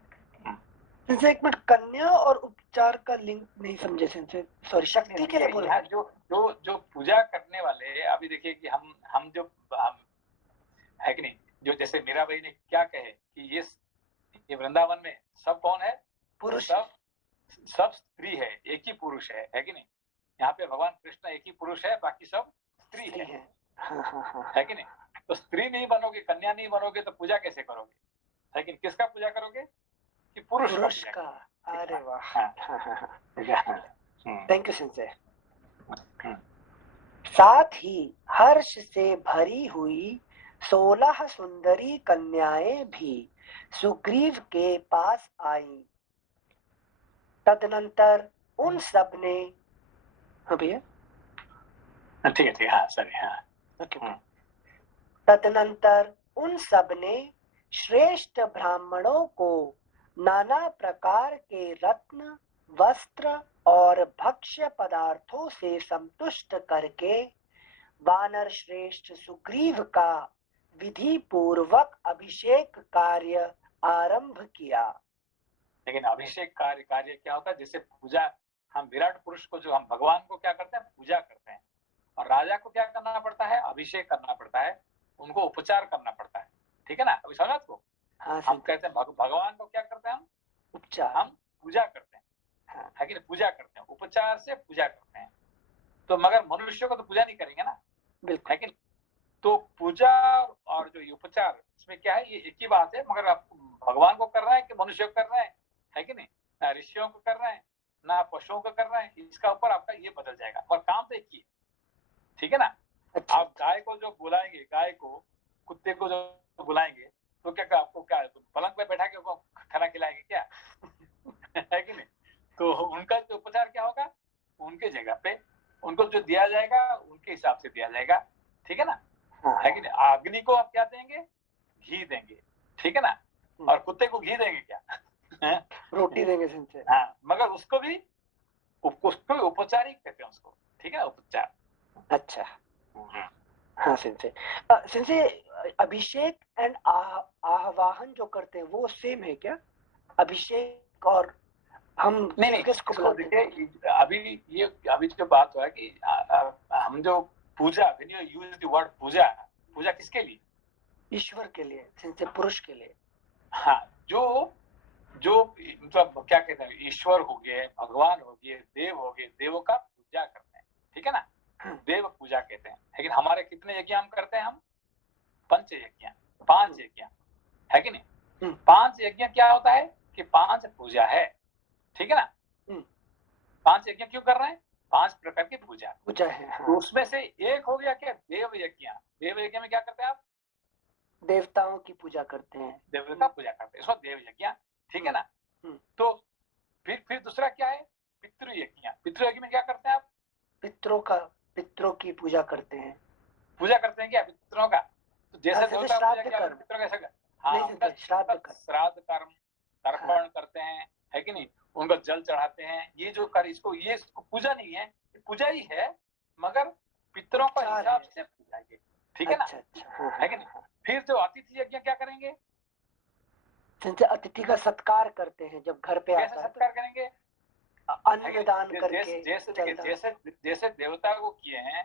सिंसे एक मिनट, कन्या और उपचार का लिंक नहीं समझे सिंसे, सॉरी। शक्ति के लिए बोल रहा जो पूजा करने वाले, अभी देखिए कि हम जो है कि नहीं, जो जैसे मीराबाई ने क्या कहे कि ये वृंदावन में सब कौन है? पुरुष। सब स्त्री है, एक ही पुरुष है कि नहीं? यहाँ पे भगवान कृष्ण एक ही पुरुष है, बाकी सब स्त्री है। है कि नहीं? तो स्त्री नहीं बनोगे, कन्या नहीं बनोगे तो पूजा कैसे करोगे? लेकिन किसका पूजा करोगे? कि पुरुष का। अरे वाह, थैंक यू सिंसे। साथ ही हर्ष से भरी हुई 16 सुंदरी कन्याएं भी सुग्रीव के पास आईं। तदनंतर उन सब ने, हाँ भैया, ठीक है, हाँ सॉरी, हाँ ओके। तदनंतर उन सब ने श्रेष्ठ ब्राह्मणों को नाना प्रकार के रत्न, वस्त्र और भक्ष्य पदार्थों से संतुष्ट करके वानर श्रेष्ठ सुग्रीव का विधि पूर्वक अभिषेक कार्य आरंभ किया। लेकिन अभिषेक कार्य क्या होता है? जैसे पूजा, हम विराट पुरुष को, जो हम भगवान को क्या करते हैं? पूजा करते हैं। और राजा को क्या करना पड़ता है, अभिषेक करना पड़ता है, उनको उपचार करना पड़ता है, ठीक है ना। अभी समझ को हाँ हम कहते हैं भगवान को क्या करते हैं हम, उपचार, हम पूजा करते हैं, हाँ। है कि नहीं, पूजा करते हैं, उपचार से पूजा करते हैं। तो मगर मनुष्य को तो पूजा नहीं करेंगे ना, बिल्कुल, है कि नहीं। तो पूजा और जो ये उपचार, इसमें क्या है, ये एक ही बात है, मगर आप भगवान को कर रहे हैं कि मनुष्य को कर रहे हैं, है कि नहीं, ना ऋषियों को कर रहे हैं ना पशुओं को कर रहे हैं, इसका ऊपर आपका ये बदल जाएगा, और काम तो एक ही है, ठीक है ना। अच्छा, आप गाय को जो बुलाएंगे, गाय को, कुत्ते को जो बुलाएंगे, तो क्या आपको क्या पलंग पे बैठा के खाना खिलाएंगे क्या है कि नहीं। तो उनका जो उपचार क्या होगा, उनके जगह पे उनको जो दिया जाएगा उनके हिसाब से दिया जाएगा, ठीक है ना, हाँ, है कि नहीं। अग्नि को आप क्या देंगे, घी देंगे, ठीक है ना, और कुत्ते को घी देंगे क्या रोटी देंगे सिंचे, हाँ, मगर उसको भी उपचार ही कहते हैं उसको, ठीक है, उपचार। अच्छा, हाँ सिंचे। सिंचे अभिषेक एंड आह्वाहन जो करते हैं वो सेम है क्या, अभिषेक और हम नहीं, किसको इसको बुलाते हैं? देखिए, अभी जो बात हुआ कि हम जो पूजा, when you use the word puja, पूजा किसके लिए, ईश्वर के लिए, सिंचे पुरुष के लिए, हाँ, जो मतलब क्या कहते हैं, ईश्वर हो गए, भगवान हो गए, देव हो गए, देवों का पूजा करते हैं, ठीक है ना, देव पूजा कहते हैं। लेकिन हमारे कितने यज्ञ हम करते हैं, हम 5 यज्ञ, 5 यज्ञ, है कि नहीं। 5 यज्ञ क्या होता है कि 5 पूजा है, ठीक है ना। 5 यज्ञ क्यों कर रहे हैं, 5 प्रकार की पूजा है, हाँ। तो उसमें से एक हो गया क्या, देव यज्ञ। देव यज्ञ में क्या करते हैं आप, देवताओं की पूजा करते हैं, देवता पूजा करते हैं, इसको देव यज्ञ, ठीक है ना। तो फिर दूसरा क्या है, पितृयज्ञ। पितृयज्ञ में क्या करते हैं आप, पितरों की पूजा करते हैं, पूजा करते हैं क्या पितरों का। तो जैसे देवता पूजा किया कर्म, पितरों कैसे, हाँ, श्राद्ध कर्म, तर्पण करते हैं, है कि नहीं, उनको जल चढ़ाते हैं, ये जो कर, इसको पूजा नहीं है, पूजा ही है, मगर पितरों का हिसाब से पूजा है, ठीक है ना, है कि नहीं। फिर जो अतिथि यज्ञ क्या करेंगे, अतिथि का सत्कार करते हैं, जब घर पे आता है सत्कार करेंगे, अन्न दान करके, जैसे देवता को किए हैं,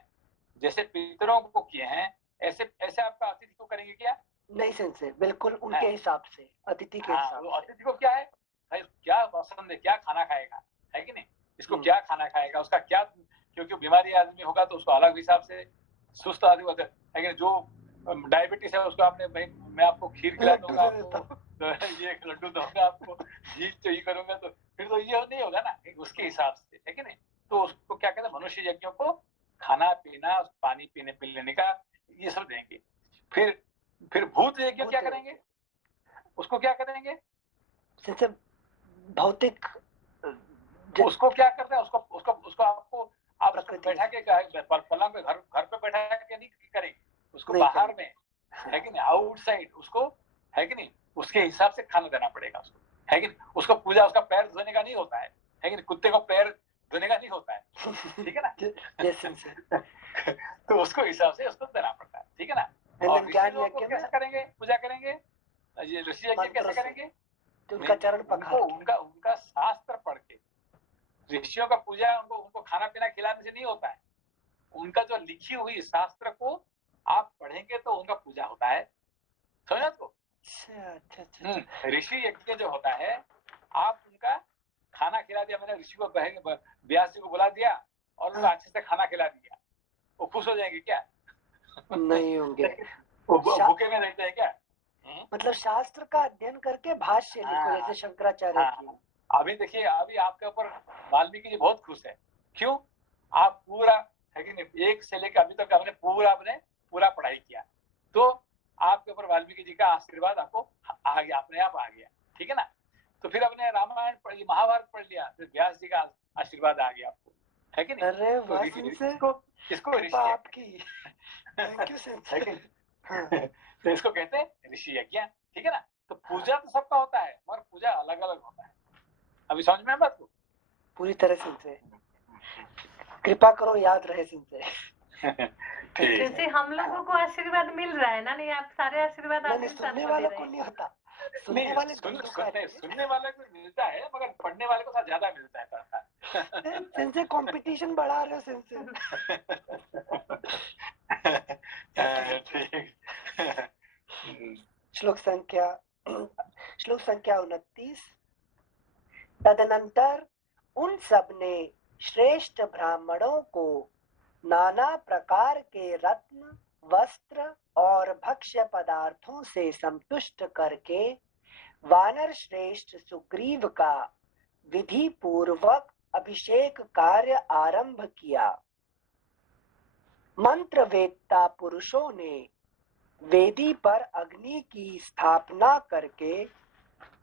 जैसे पितरों को किए हैं, ऐसे आपका अतिथि को करेंगे क्या, नहीं सेंसे, बिल्कुल उनके हिसाब से, अतिथि के हिसाब से। अतिथि को क्या है, भाई क्या पसंद है, क्या खाना खाएगा, है कि नहीं, इसको क्या खाना खाएगा, उसका क्या, क्योंकि बीमारी आदमी होगा तो उसको अलग हिसाब से, सुस्त आदमी होता है, लेकिन जो डायबिटीज है उसको आपने, भाई मैं आपको खीर खिला दूंगा, तो ये लड्डू दूंगा आपको, घी चाहिए करूंगा, तो फिर तो ये नहीं होगा ना, उसके हिसाब से, है कि नहीं। तो उसको क्या कहते हैं, मनुष्य यज्ञों को खाना पीना, पानी पीने लेने का, ये सब देंगे। फिर भूत यज्ञ क्या करेंगे, उसको क्या करेंगे, भौतिक, उसको क्या करते हैं, उसको आपको आप बैठा के पलंग पे, घर पे बैठा के नहीं करेंगे, उसको बाहर में, है कि नहीं, आउटसाइड उसको, है कि नहीं, उसके हिसाब से खाना देना पड़ेगा उसको, है कि नहीं। उसको पूजा उसका पैर धोने का नहीं होता है कि नहीं, कुत्ते को पैर धोने का नहीं होता है, ठीक है ना तो उसको हिसाब से उसको देना पड़ता है, ठीक है ना। और कैसे करेंगे, पूजा करेंगे, ये ऋषि यज्ञ कैसे करेंगे, उनका चरण पखार, उनका शास्त्र पढ़ के। ऋषियों का पूजा उनको खाना पीना खिलाने से नहीं होता है, उनका जो लिखी हुई शास्त्र को आप पढ़ेंगे तो उनका पूजा होता है, समझ को। ऋषि यज्ञ जो होता है, आप उनका खाना खिला दिया, मैंने ऋषि को व्यास जी को बुला दिया और उनको अच्छे से खाना खिला दिया, वो खुश हो जाएंगे क्या, नहीं होंगे, वो भूखे में रहते हैं क्या। मतलब शास्त्र का अध्ययन करके भाष्य लिखो, जैसे शंकराचार्य की। अभी देखिए, अभी आपके ऊपर वाल्मीकि जी बहुत खुश है, क्यों, आप पूरा, है कि नहीं, एक से लेकर अभी तक आपने पूरा पढ़ाई किया, तो आपके ऊपर वाल्मीकि जी का आशीर्वाद आपको आ गया, अपने आप आ गया, ठीक है ना। तो फिर आपने रामायण पढ़ लिया, महाभारत पढ़ लिया, फिर व्यास जी का आशीर्वाद आ गया आपको, है कि नहीं। अरे तो इसको ऋषि आपकी थैंक यू सर। तो इसको कहते हैं ऋषि यज्ञ, ठीक है ना। तो पूजा तो सबका होता है, मगर पूजा अलग अलग होता है। अभी समझ में बात को पूरी तरह से, कृपा करो याद रहे सिंचे। जैसे हम लोगों को आशीर्वाद मिल रहा है ना, नहीं आप सारे आशीर्वाद सुनने वालों को नहीं होता, सुनने नहीं, वाले दोनों का है। सुनने वाले को मिलता है, मगर पढ़ने वाले को थोड़ा ज्यादा मिलता है सेंसे कंपटीशन बढ़ा रहे हो सेंसे। ठीक। श्लोक संख्या 29। तदनंतर उन सब ने श्रेष्ठ ब्राह्मणों को नाना प्रकार के रत्न, वस्त्र और भक्ष्य पदार्थों से संतुष्ट करके वानर श्रेष्ठ सुग्रीव का विधि पूर्वक अभिषेक कार्य आरंभ किया। मंत्र वेत्ता पुरुषों ने वेदी पर अग्नि की स्थापना करके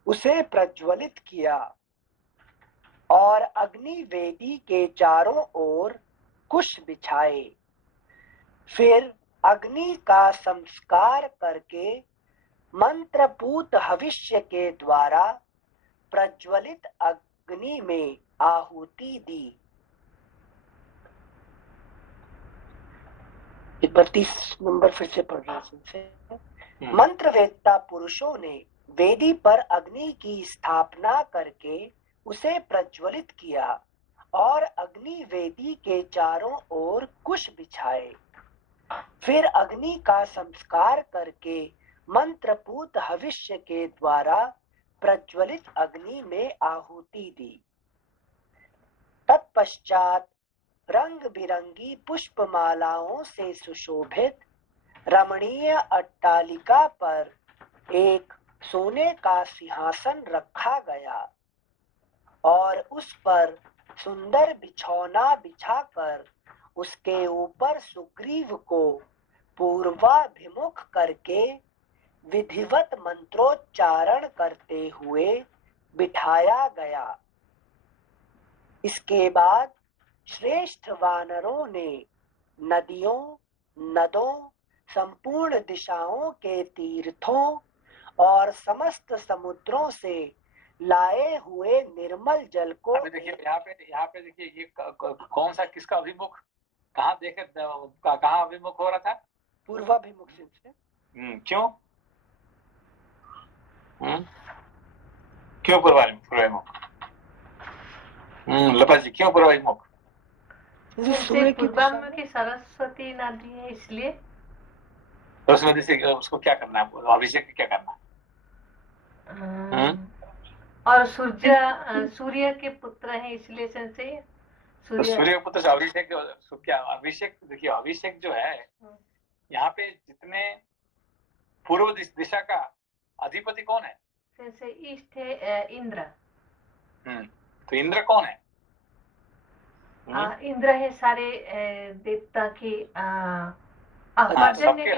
उसे प्रज्वलित किया और अग्नि वेदी के चारों ओर कुश बिछाए। फिर अग्नि का संस्कार करके मंत्रपूत हविष्य के द्वारा प्रज्वलित अग्नि में आहुति दी। एक बार 30 नंबर फिर से पढ़ रहा हूं। मंत्र वेत्ता पुरुषों ने वेदी पर अग्नि की स्थापना करके उसे प्रज्वलित किया और अग्नि वेदी के चारों ओर कुश बिछाए। फिर अग्नि का संस्कार करके मंत्रपूत हविष्य के द्वारा प्रज्वलित अग्नि में आहुति दी। तत्पश्चात रंग बिरंगी पुष्पमालाओं से सुशोभित रमणीय अट्टालिका पर एक सोने का सिंहासन रखा गया और उस पर सुंदर बिछौना बिछाकर उसके ऊपर सुग्रीव को पूर्वाभिमुख करके विधिवत मंत्रोच्चारण करते हुए बिठाया गया। इसके बाद श्रेष्ठ वानरों ने नदियों, नदों, संपूर्ण दिशाओं के तीर्थों और समस्त समुद्रों से लाए हुए निर्मल जल को अभी देखिए यहाँ पे देखिए ये कौन सा किसका अभिमुख, कहाँ देखे कहाँ अभिमुख हो रहा था? पूर्वाभिमुख से। क्यों? क्यों पूर्वाभिमुख? लता जी क्यों पूर्वाभिमुख? पूर्वाभिमुखी सरस्वती नदी है इसलिए। तो उस नदी से उसको क्या करना है? अभिषेक क्या करना? और सूर्य के पुत्र हैं इसलिए से सूर्य पुत्र से अभिषेक क्या? अभिषेक देखिए, अभिषेक जो है यहाँ पे जितने पूर्व दिशा का अधिपति कौन है? ईस्ट है इंद्र। तो इंद्र कौन है? इंद्र है सारे देवता के सबके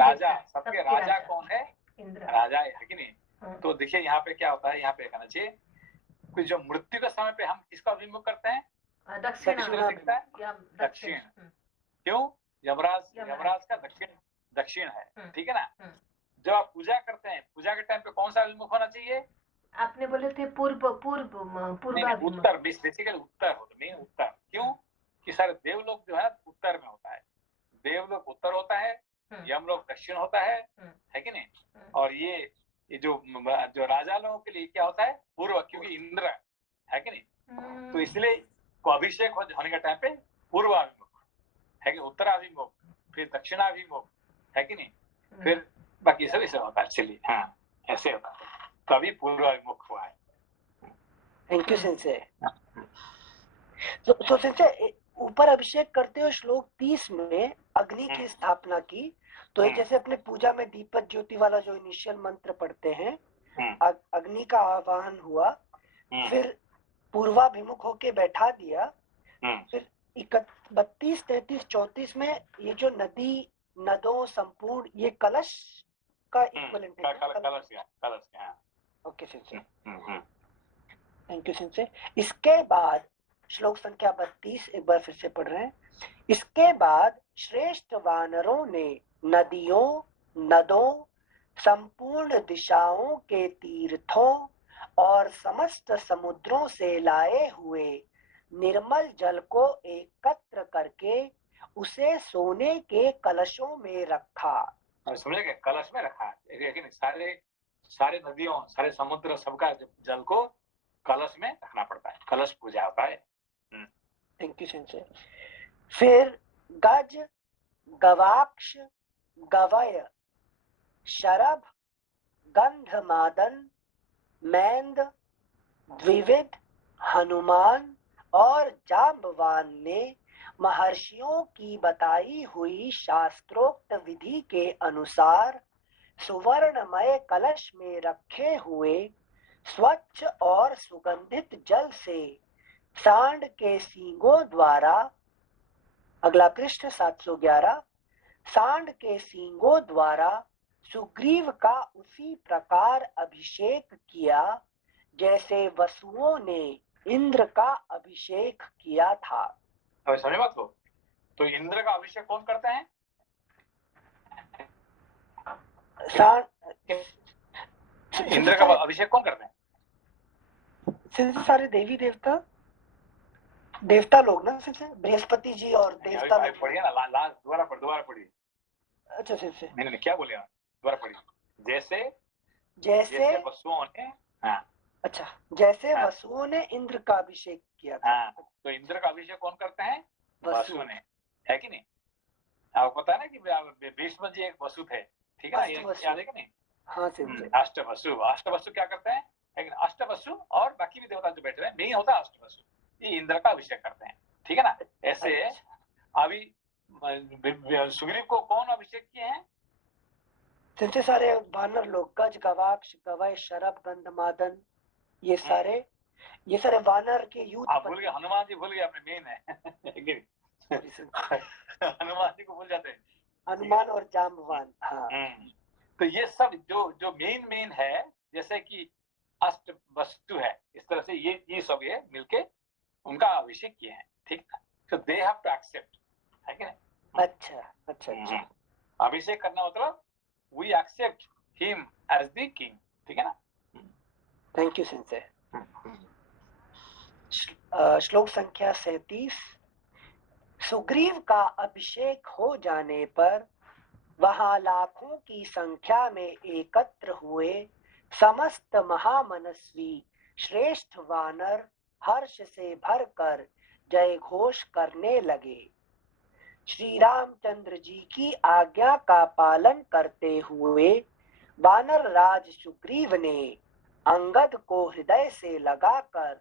राजा कौन है? इंद्र राजा है कि नहीं? तो देखिए यहाँ पे क्या होता है, यहाँ पे कहना चाहिए कुछ जो मृत्यु के समय पे हम किसका अभिमुख करते हैं? दक्षिण। क्यों? यमराज का दक्षिण है, ठीक है ना? जब आप पूजा करते हैं, पूजा के टाइम पे कौन सा अभिमुख होना चाहिए? आपने बोले थे पूर्व उत्तर, बेसिकली उत्तर होता है। उत्तर क्यों? कि सारे देवलोक जो है उत्तर में होता है, देवलोक उत्तर होता है, यमलोक दक्षिण होता है कि नहीं? और ये जो राजा लोगों के लिए क्या होता है? पूर्व, क्योंकि इंद्र है कि नहीं? तो इसलिए अभिषेक होने का टाइम पे पूर्वाभिमुख है कि उत्तराभिमुख, फिर दक्षिणाभिमुख है कि नहीं? फिर बाकी सब ऐसे होता है। चलिए, हाँ ऐसे होता है, तभी पूर्वाभिमुख हुआ है। Thank you sensei. तो सेंसे ऊपर अभिषेक करते हो श्लोक 30 में अग्नि की स्थापना की, तो जैसे अपने पूजा में दीपक ज्योति वाला जो इनिशियल मंत्र पढ़ते हैं, अग्नि का आवाहन हुआ, फिर पूर्वाभिमुख होके बैठा दिया, फिर 32, 33, 34 में ये जो नदी, नदों, संपूर्ण, ये कलश का इक्विवेलेंट है। कलश। Okay sensei, thank you sensei. इसके बाद श्लोक संख्या 32 एक बार फिर से पढ़ रहे हैं। इसके बाद श्रेष्ठ वानरों ने नदियों, नदों, संपूर्ण दिशाओं के तीर्थों और समस्त समुद्रों से लाए हुए निर्मल जल को एकत्र करके उसे सोने के कलशों में रखा। समझे? कलश में रखा, लेकिन सारे नदियों, सारे समुद्र, सबका जल को कलश में रखना पड़ता है, कलश पूजा होता है। Thank you sensei. फिर गज, गवाक्ष, गवय, शरभ, गंधमादन, मैंद, द्विविध, हनुमान और जाम्बवान ने महर्षियों की बताई हुई शास्त्रोक्त विधि के अनुसार सुवर्णमय कलश में रखे हुए स्वच्छ और सुगंधित जल से सांड के सींगों द्वारा, अगला पृष्ठ 711, सांड के सींगों द्वारा सुग्रीव का उसी प्रकार अभिषेक किया जैसे वसुओं ने इंद्र का अभिषेक किया था। अब समझ बात को? तो इंद्र का अभिषेक कौन करते हैं? इंद्र का अभिषेक कौन करते हैं? सारे देवी देवता, देवता लोग ना, बृहस्पति जी और देवता लोग। पढ़िए ना, दोबारा पढ़िए। अच्छा से मैंने क्या बोले? दोबारा पढ़िए। जैसे वसुओं ने, हाँ, अच्छा, जैसे हाँ, वसुओं ने इंद्र का अभिषेक किया था। हाँ, तो इंद्र का अभिषेक कौन करते हैं? वसु ने, है कि नहीं? आपको पता है ना कि भीष्म जी एक वसु थे, ठीक है ना? ये याद है कि नहीं? हाँ, अष्टवसु क्या करते हैं? लेकिन अष्टवसु और बाकी भी देवता जो बैठे हैं, मेन होता है अष्टवसु, ये इंद्र का अभिषेक करते हैं, ठीक है ना? ऐसे अभी सुग्रीव को कौन अभिषेक किए हैं? जिनसे सारे वानर लोग, गज, गवाक्ष, गवय, शरभ, गंधमादन, ये सारे वानर के यूथ। आप भूल गए, हनुमान जी भूल गए, अपने मेन है हनुमान जी को भूल जाते हैं, हनुमान और जाम्बवान। हाँ, तो ये सब जो मेन है, जैसे कि अष्ट वस्तु है, इस तरह से ये सब ये मिलके उनका अभिषेक किए हैं, ठीक है? तो दे हैव टू एक्सेप्ट, है कि नहीं? अच्छा। अभिषेक करना मतलब we accept him as the king, ठीक है ना? Thank you sensei. श्लोक संख्या 37। सुग्रीव का अभिषेक हो जाने पर वहां लाखों की संख्या में एकत्र हुए समस्त महामनस्वी श्रेष्ठ वानर हर्ष से भरकर जय घोष करने लगे। श्री रामचंद्र जी की आज्ञा का पालन करते हुए वानर राज सुग्रीव ने अंगद को हृदय से लगाकर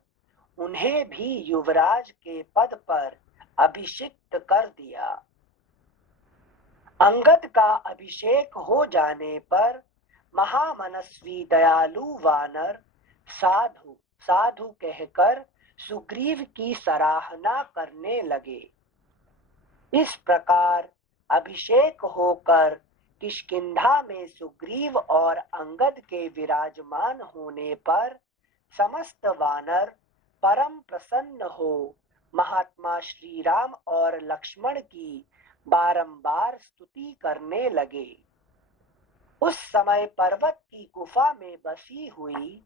उन्हें भी युवराज के पद पर अभिषिक्त कर दिया। अंगद का अभिषेक हो जाने पर महामनस्वी दयालु वानर साधु साधु कहकर सुग्रीव की सराहना करने लगे। इस प्रकार अभिषेक होकर किष्किंधा में सुग्रीव और अंगद के विराजमान होने पर समस्त वानर परम प्रसन्न हो महात्मा श्री राम और लक्ष्मण की बारंबार स्तुति करने लगे। उस समय पर्वत की गुफा में बसी हुई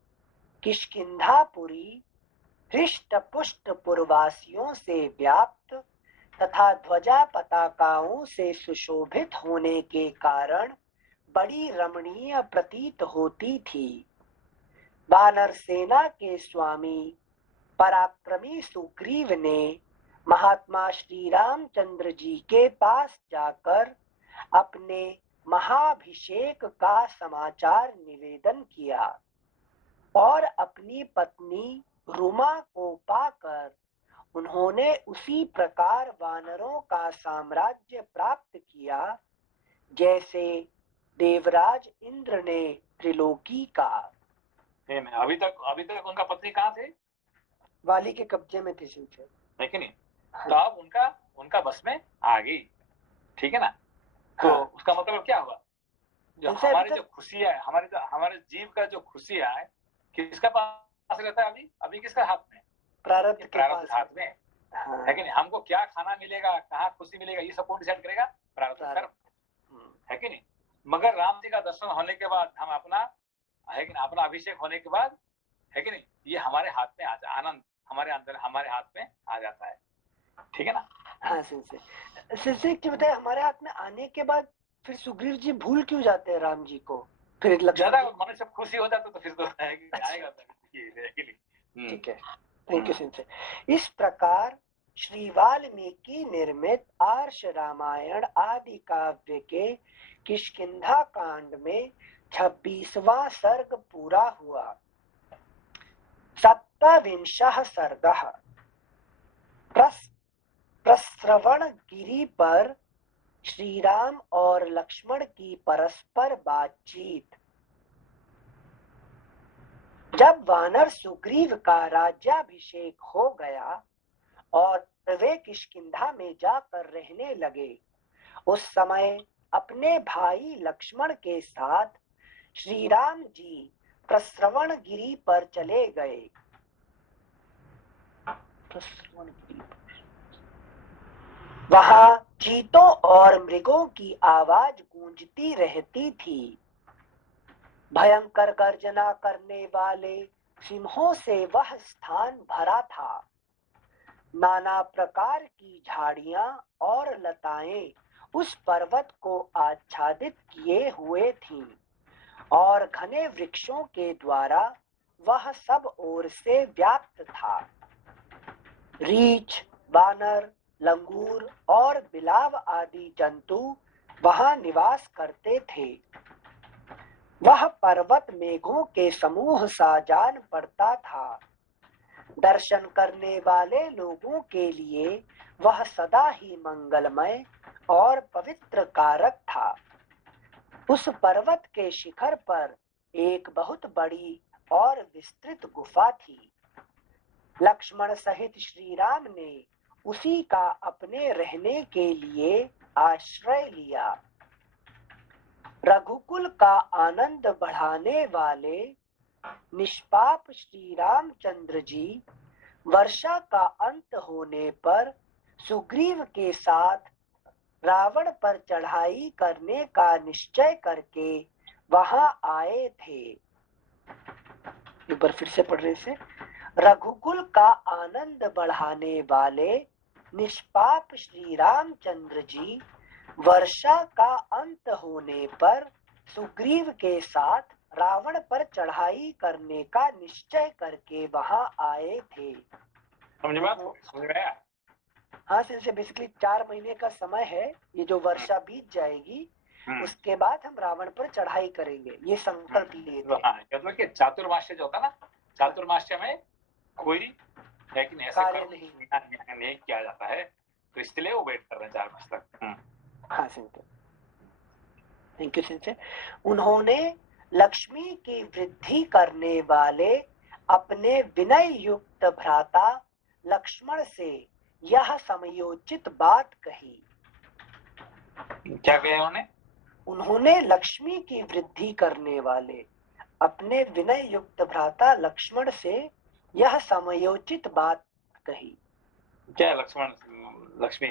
किष्किंधापुरी हृष्ट पुष्ट पुरवासियों से व्याप्त तथा ध्वजा पताकाओं से सुशोभित होने के कारण बड़ी रमणीय प्रतीत होती थी। वानर सेना के स्वामी पराक्रमी सुग्रीव ने महात्मा श्री रामचंद्र जी के पास जाकर अपने महाभिषेक का समाचार निवेदन किया और अपनी पत्नी रुमा को पाकर उन्होंने उसी प्रकार वानरों का साम्राज्य प्राप्त किया जैसे देवराज इंद्र ने त्रिलोकी का। अभी तक उनका पत्नी कहाँ थे? वाली के कब्जे में थी, है कि नहीं? तो अब उनका बस में आ गई, ठीक है ना? तो उसका मतलब क्या हुआ? जो हमारी जो खुशी है, हमारे जीव का जो खुशी है, किसका पास रहता है? अभी किसका हाथ में? प्रारब्ध हाथ में, है कि नहीं? हमको क्या खाना मिलेगा, कहाँ खुशी मिलेगा, ये सब कौन डिसाइड करेगा? प्रारब्ध कर्म, है कि नहीं? मगर राम जी का दर्शन होने के बाद हम अपना अभिषेक होने के बाद, है कि नहीं, ये हमारे हाथ में आनंद हमारे अंदर, हमारे हाथ में आ जाता है, ठीक है ना? हाँ सिंसे क्या बताए, हमारे हाथ में आने के बाद फिर सुग्रीव जी भूल क्यों जाते हैं राम जी को? फिर ज्यादा लक्ष्मण मनुष्य खुशी हो जाता तो फिर तो आएगा ठीक है। Thank you sensei. इस प्रकार श्री वाल्मीकि निर्मित आर्ष रामायण आदि काव्य के किष्किंधा कांड में 26वां सर्ग पूरा हुआ। 27वां सर्ग प्रस्रवण गिरि पर श्री राम और लक्ष्मण की परस्पर बातचीत। जब वानर सुग्रीव का राज्याभिषेक हो गया और वे किष्किंधा में जाकर रहने लगे, उस समय अपने भाई लक्ष्मण के साथ श्री राम जी प्रस्रवण गिरि पर चले गए। वहां चीतों और मृगों की आवाज गूंजती रहती थी। भयंकर गर्जना करने वाले सिंहों से वह स्थान भरा था। नाना प्रकार की झाड़ियां और लताएं उस पर्वत को आच्छादित किए हुए थीं और घने वृक्षों के द्वारा वह सब ओर से व्याप्त था। रीछ, बानर, लंगूर और बिलाव आदि जंतु वहां निवास करते थे। वह पर्वत मेघों के समूह सा जान पड़ता था। दर्शन करने वाले लोगों के लिए वह सदा ही मंगलमय और पवित्र कारक था। उस पर्वत के शिखर पर एक बहुत बड़ी और विस्तृत गुफा थी। लक्ष्मण सहित श्री राम ने उसी का अपने रहने के लिए आश्रय लिया। रघुकुल का आनंद बढ़ाने वाले निष्पाप श्री रामचंद्र जी वर्षा का अंत होने पर सुग्रीव के साथ रावण पर चढ़ाई करने का निश्चय करके वहां आए थे। एक बार फिर से पढ़ रहे से। रघुकुल का आनंद बढ़ाने वाले निष्पाप श्री रामचंद्र जी वर्षा का अंत होने पर सुग्रीव के साथ रावण पर चढ़ाई करने का निश्चय करके वहां आए थे। समझ में आया? हाँ से बेसिकली 4 महीने का समय है। ये जो वर्षा बीत जाएगी उसके बाद हम रावण पर चढ़ाई करेंगे, ये संकल्प लिए थे। मतलब कि चातुर्मास्य जो होता ना, चातुर्मास्य में कोई है कि ऐसे कार्य नहीं किया जाता है, तो इसलिए वो वेट कर रहे हैं 4 मास तक। हाँ सिंचे, थैंक यू सिंचे। उन्होंने लक्ष्मी की वृद्धि करने वाले अपने विनय युक्त भ्राता लक्ष्मण से यह समयोचित बात कही। क्या कहे उन्होंने लक्ष्मी की वृद्धि करने वाले अपने विनय युक्त भ्राता लक्ष्मण से यह समयोचित बात कही। क्या लक्ष्मण लक्ष्मी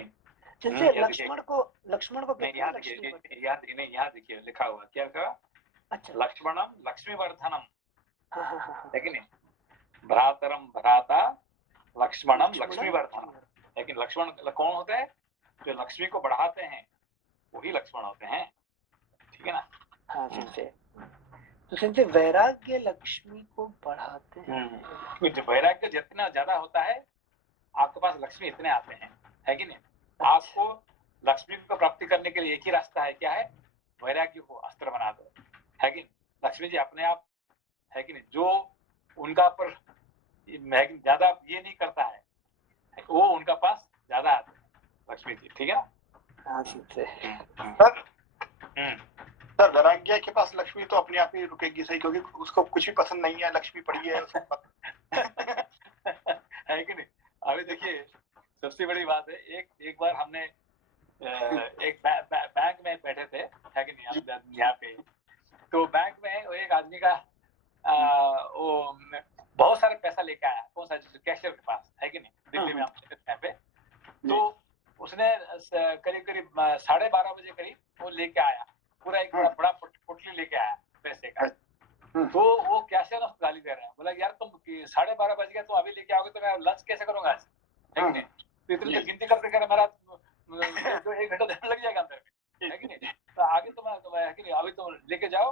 लक्ष्मण को यहाँ देखिए लिखा हुआ क्या लिखा? अच्छा, लक्ष्मणम लक्ष्मी वर्धनम, है कि नहीं? भ्रातरम भ्राता लक्ष्मणम लक्ष्मी वर्धनम। लेकिन लक्ष्मण कौन होते हैं? जो लक्ष्मी को बढ़ाते हैं वही लक्ष्मण होते हैं, ठीक है ना? हाँ सिंचे, तो सिंचे वैराग्य लक्ष्मी को बढ़ाते हैं। वैराग्य जितना ज्यादा होता है आपके पास लक्ष्मी इतने आते हैं, है कि नहीं? आपको लक्ष्मी को प्राप्ति करने के लिए एक ही रास्ता है, क्या है? वैराग्य को अस्त्र बना दो, है कि लक्ष्मी जी अपने आप, है कि नहीं? जो उनका पर ज्यादा ये नहीं करता है, वो उनका पास ज्यादा आते हैं लक्ष्मी जी, ठीक है ना? हाँ सर वैराग्य के पास लक्ष्मी तो अपने आप ही रुकेगी सही, क्योंकि उसको कुछ भी पसंद नहीं है, लक्ष्मी पड़ी है है कि नहीं? अभी देखिए सबसे बड़ी बात है, एक बार हमने एक बैंक में बैठे थे, है कि नहीं? हम यहाँ पे तो बैंक में एक आदमी का वो बहुत सारे पैसा लेके आया, कौन सा कैशियर के पास, है कि नहीं? दिल्ली में हम यहाँ पे, तो उसने करीब 12:30 बजे करीब वो लेके आया, पूरा एक बड़ा पोटली लेके आया पैसे का। तो वो कैशियर उसको गाली दे रहे हैं, बोला यार तुम 12:30 बज गया, तुम अभी लेके आओगे तो मैं लंच कैसे करूंगा आज, है कि नहीं? तो इतनी तो गिनती करते कर मेरा 1 घंटा लग जाएगा अंदर में, है कि नहीं? तो आगे तुम है कि नहीं, अभी तुम लेके जाओ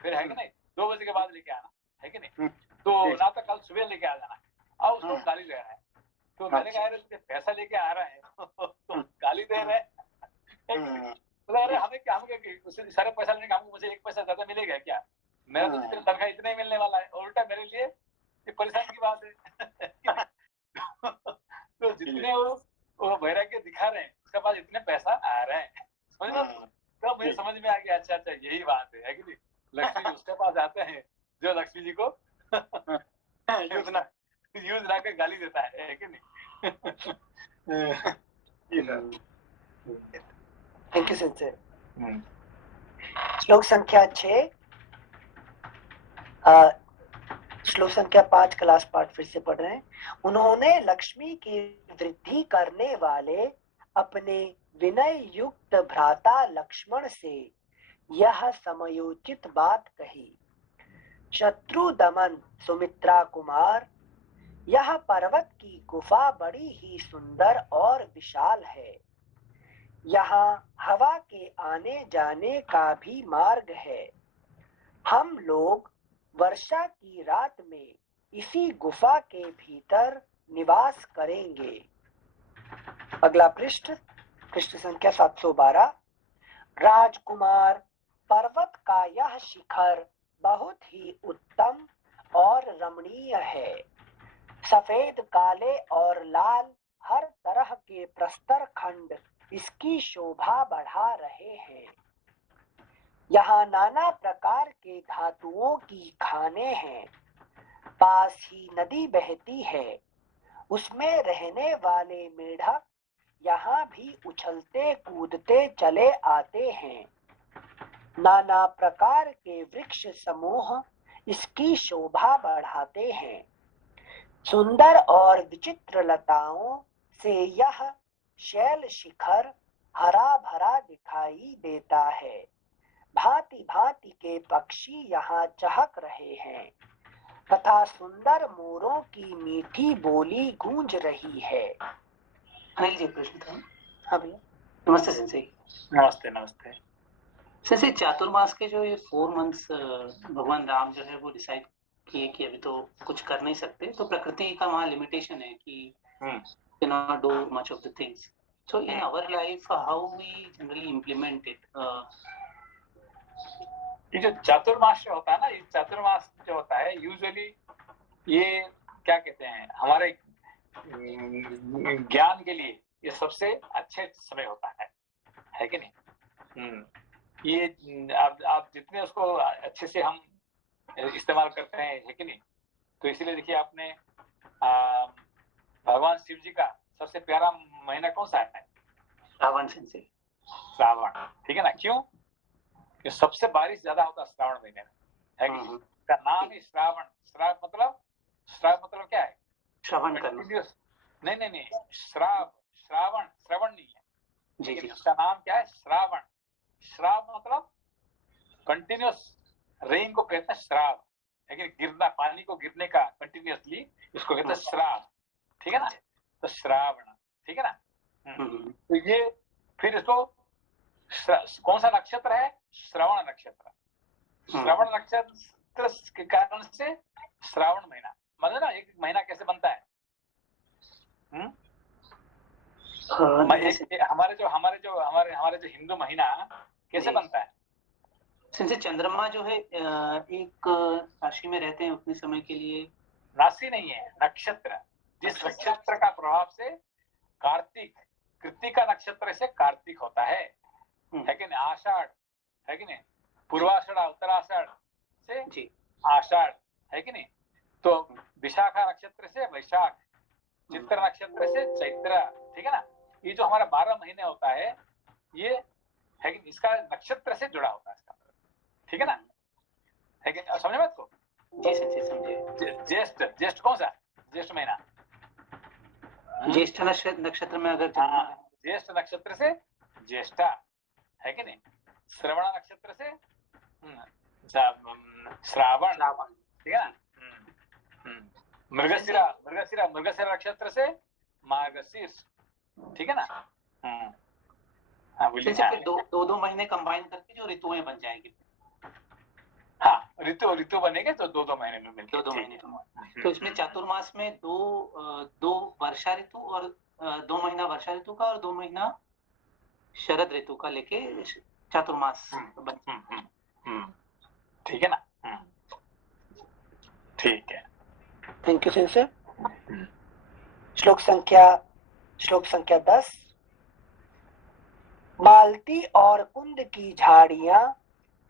फिर है कि नहीं 2 बजे के बाद लेके आना, है कि नहीं, तो ना तो कल सुबह लेके आ जाना। अब उसको गाली दे रहा है, तो मैंने कहा अरे पैसा लेके आ रहा है तो गाली दे रहे हैं, अरे हमें क्या, उससे सारे पैसा लेने का हमको मुझे 1 पैसा ज्यादा मिलेगा क्या? मेरा तो जितने तनख्वाह इतने ही मिलने वाला है, उल्टा मेरे लिए ये परेशानी की बात है। तो जितने वो वैराग्य दिखा रहे हैं उसके बाद इतने पैसा आ रहे हैं, समझ लो। तो मुझे समझ में आ गया, अच्छा अच्छा यही बात है कि नहीं, लक्ष्मी उसके पास आते हैं जो लक्ष्मी जी को यूज ना कर गाली देता है कि नहीं। Thank you sensei. श्लोक संख्या 6, श्लोक संख्या 5 क्लास पार्ट फिर से पढ़ रहे हैं। उन्होंने लक्ष्मी की वृद्धि करने वाले अपने विनय युक्त भ्राता लक्ष्मण से यह समयोचित बात कही। शत्रु दमन सुमित्रा कुमार, यह पर्वत की गुफा बड़ी ही सुंदर और विशाल है। यहाँ हवा के आने जाने का भी मार्ग है। हम लोग वर्षा की रात में इसी गुफा के भीतर निवास करेंगे। अगला पृष्ठ, पृष्ठ संख्या 712। राजकुमार, पर्वत का यह शिखर बहुत ही उत्तम और रमणीय है। सफेद, काले और लाल हर तरह के प्रस्तर खंड इसकी शोभा बढ़ा रहे हैं। यहाँ नाना प्रकार के धातुओं की खानें हैं। पास ही नदी बहती है, उसमें रहने वाले मेढक यहाँ भी उछलते कूदते चले आते हैं। नाना प्रकार के वृक्ष समूह इसकी शोभा बढ़ाते हैं। सुंदर और विचित्र लताओं से यह शैल शिखर हरा भरा दिखाई देता है। भांति भांति के पक्षी यहाँ चहक रहे हैं तथा सुंदर मोरों की मीठी बोली गूंज रही है। अनिल जी प्रश्न था। हाँ भैया। नमस्ते सेंसेई। नमस्ते नमस्ते। सेंसेई, चातुर्मास के जो ये 4 मंथ्स भगवान राम जो है वो डिसाइड किए कि अभी तो कुछ कर नहीं सकते, तो प्रकृति का वहाँ लिमिटेशन है कि cannot do much of the things. So in our life, how we generally implement it? ये जो चातुर्मास जो होता है ना, ये चातुर्मास जो होता है यूजुअली ये क्या कहते हैं, हमारे ज्ञान के लिए ये सबसे अच्छे समय होता है कि नहीं। ये आप जितने उसको अच्छे से हम इस्तेमाल करते हैं, है कि नहीं। तो इसीलिए देखिए आपने भगवान शिव जी का सबसे प्यारा महीना कौन सा है? श्रावण सेंसेई। श्रावण, ठीक है ना। क्यों? कि सबसे बारिश ज्यादा होता है श्रावण महीने में, है कि नहीं। इसका नाम ही श्रावण। श्राव मतलब क्या है? श्रवण करना। नहीं, श्रावण नहीं है जी जी। उसका नाम क्या है? श्रावण। श्राव मतलब कंटिन्यूस रेन को कहते हैं श्राव, लेकिन गिरना, पानी को गिरने का कंटिन्यूसली इसको कहते हैं श्राव, ठीक है ना। तो श्रावण, ठीक है ना। तो ये फिर इसको कौन सा नक्षत्र है? श्रवण नक्षत्र। श्रवण नक्षत्र के कारण से श्रावण महीना, मतलब ना एक महीना कैसे बनता है। हमारे जो हिंदू महीना कैसे बनता है? सिंसे चंद्रमा जो है एक राशि में रहते हैं उतने समय के लिए। राशि नहीं है, नक्षत्र। जिस नक्षत्र का प्रभाव से कार्तिक, कृतिका नक्षत्र से कार्तिक होता है कि नहीं। आषाढ़, है कि नहीं। पूर्वाषाढ़, उत्तराषाढ़ से जी आषाढ़, है कि नहीं। तो विशाखा नक्षत्र से वैशाख, चित्र नक्षत्र से चैत्र, ठीक है ना। ये जो हमारा 12 महीने होता है ये है कि इसका नक्षत्र से जुड़ा होता है इसका, ठीक है ना। है कि समझे बात को? जी सच्ची समझे। ज्येष्ठ कौन सा? ज्येष्ठ महीना। ज्येष्ठ नक्षत्र में अगर ज्येष्ठ नक्षत्र से ज्येष्ठा, है कि नहीं। श्रवण नक्षत्र से श्रावण, ठीक है ना। मृगशिरा नक्षत्र से मार्गशीर्ष, ठीक है ना। फिर दो महीने कंबाइन करके जो ऋतुएं बन जाएंगी। हाँ, ऋतु ऋतु बनेंगे तो 2-2 महीने में मिलके। 2-2 महीने तो इसमें चातुर्मास में दो वर्षा ऋतु और 2 महीना वर्षा ऋतु का और 2 महीना शरद ऋतु का लेके चातुर्मास ठीक है ना? ठीक है, थैंक यू सेंसर। श्लोक संख्या 10। मालती और कुंद की झाड़ियां,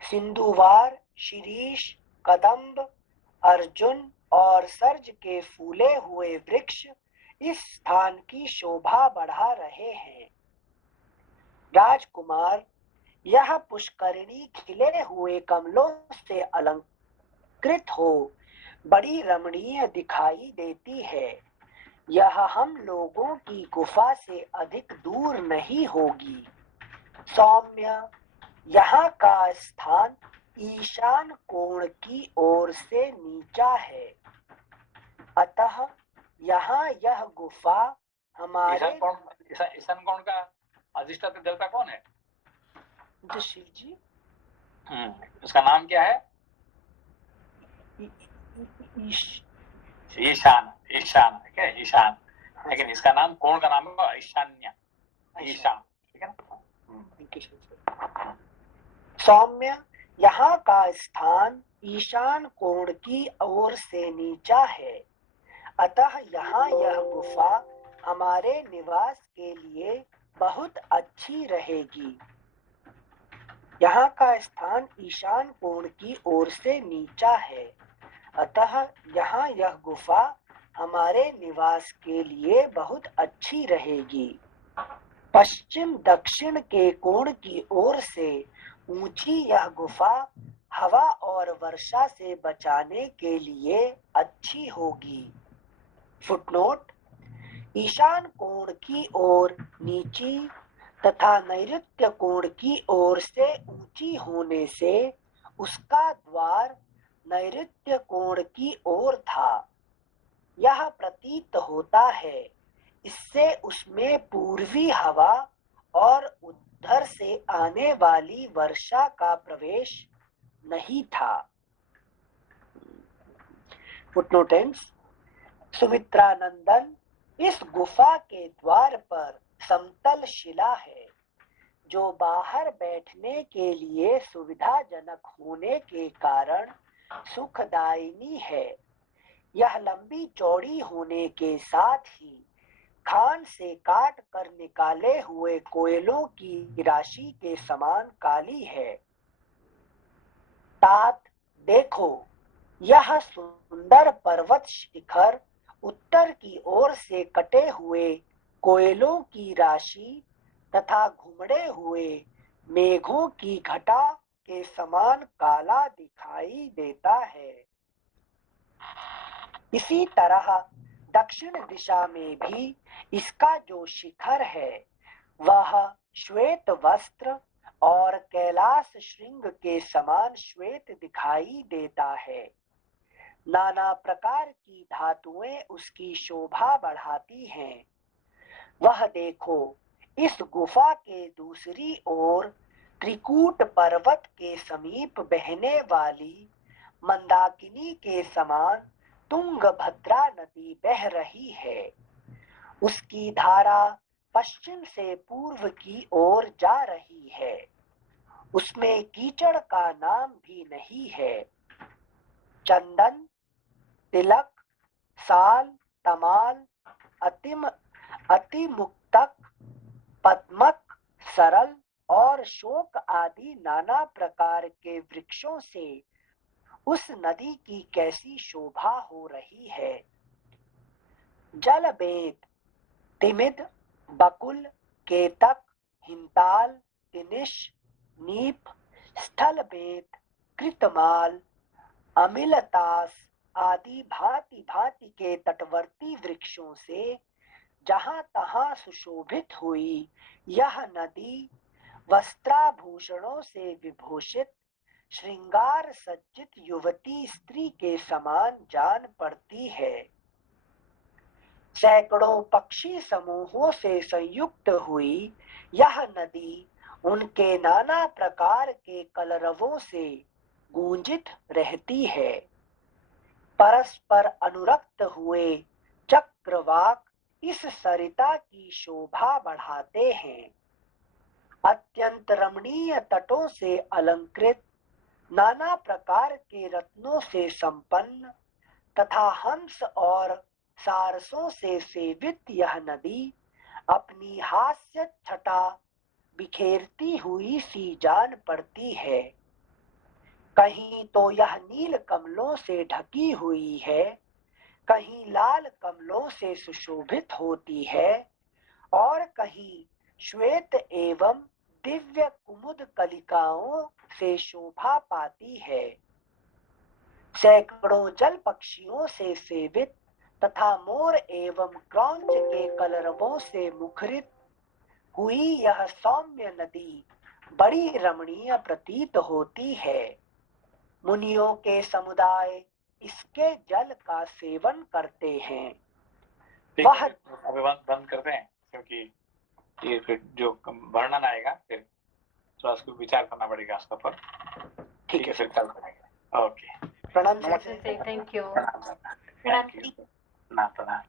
सिंधुवार, शिरीष, कदम्ब, अर्जुन और सर्ज के फूले हुए वृक्ष इस स्थान की शोभा बढ़ा रहे हैं। राजकुमार, यह पुष्करिणी खिले हुए कमलों से अलंकृत हो बड़ी रमणीय दिखाई देती है। यह हम लोगों की गुफा से अधिक दूर नहीं होगी। सौम्य, यहाँ का स्थान ईशान कोण की ओर से नीचा है, अतः यहाँ यह गुफा हमारे ईशान कोण का अधिष्ठाता देवता कौन है? शिव जी। उसका नाम क्या है? ईशान। ईशान क्या है? ईशान। लेकिन इसका नाम कोण का नाम है ईशान्य, ईशान। ठीक है ना? सौम्य, यहाँ का स्थान ईशान कोण की ओर से नीचा है, अतः यहाँ यह गुफा हमारे निवास के लिए बहुत अच्छी रहेगी। यहाँ का स्थान ईशान कोण की ओर से नीचा है, अतः यहाँ यह गुफा हमारे निवास के लिए बहुत अच्छी रहेगी। पश्चिम दक्षिण के कोण की ओर से ऊंची यह गुफा हवा और वर्षा से बचाने के लिए अच्छी होगी। फुटनोट: ईशान कोण की ओर नीची तथा नैऋत्य कोण की ओर से ऊंची होने से उसका द्वार नैऋत्य कोण की ओर था। यह प्रतीत होता है इससे उसमें पूर्वी हवा और उधर से आने वाली वर्षा का प्रवेश नहीं था। फुटनोट: सुमित्रानंदन, इस गुफा के द्वार पर समतल शिला है जो बाहर बैठने के लिए सुविधाजनक होने के कारण सुखदायिनी है। यह लंबी चौड़ी होने के साथ ही खान से काट कर निकाले हुए कोयलों की राशि के समान काली है। तात देखो, यह सुंदर पर्वत शिखर उत्तर की ओर से कटे हुए कोयलों की राशि तथा घुमड़े हुए मेघों की घटा के समान काला दिखाई देता है। इसी तरह दक्षिण दिशा में भी इसका जो शिखर है वह श्वेत वस्त्र और कैलाश श्रृंग के समान श्वेत दिखाई देता है। नाना प्रकार की धातुएं उसकी शोभा बढ़ाती हैं। वह देखो, इस गुफा के दूसरी ओर त्रिकूट पर्वत के समीप बहने वाली मंदाकिनी के समान तुंगभद्रा नदी बह रही है। उसकी धारा पश्चिम से पूर्व की ओर जा रही है। उसमें कीचड़ का नाम भी नहीं है। चंदन, तिलक, साल, तमाल, अतिमुक्तक, पद्मक, सरल और शोक आदि नाना प्रकार के वृक्षों से उस नदी की कैसी शोभा हो रही है। जलबेद, तिमिद, बकुल, केतक, हिंताल, तिनिश, नीप, स्थलबेद, कृतमाल, अमिलतास आदि भांति भांति के तटवर्ती वृक्षों से जहां तहां सुशोभित हुई यह नदी वस्त्राभूषणों से विभूषित श्रृंगार सज्जित युवती स्त्री के समान जान पड़ती है। सैकड़ों पक्षी समूहों से संयुक्त हुई यह नदी उनके नाना प्रकार के कलरवों से गूंजित रहती है। परस्पर अनुरक्त हुए चक्रवाक इस सरिता की शोभा बढ़ाते हैं। अत्यंत रमणीय तटों से अलंकृत, नाना प्रकार के रत्नों से संपन्न तथा हंस और सारसों से सेवित यह नदी अपनी हास्य छटा बिखेरती हुई सी जान पड़ती है। कहीं तो यह नील कमलों से ढकी हुई है, कहीं लाल कमलों से सुशोभित होती है और कहीं श्वेत एवं दिव्य कुमुद कलिकाओं से शोभा पाती है। सैकड़ों जल पक्षियों से सेवित तथा मोर एवं क्रौंच के कलरवों से मुखरित हुई यह सौम्य नदी बड़ी रमणीय प्रतीत होती है। मुनियों के समुदाय इसके जल का सेवन करते हैं। वह अभी बंद करते हैं, क्योंकि ये फिर जो वर्णन आएगा फिर थोड़ा उसको विचार करना पड़ेगा उसके ऊपर। ठीक है, फिर कल करेंगे। ओके, प्रणाम। Thank you. प्रणाम।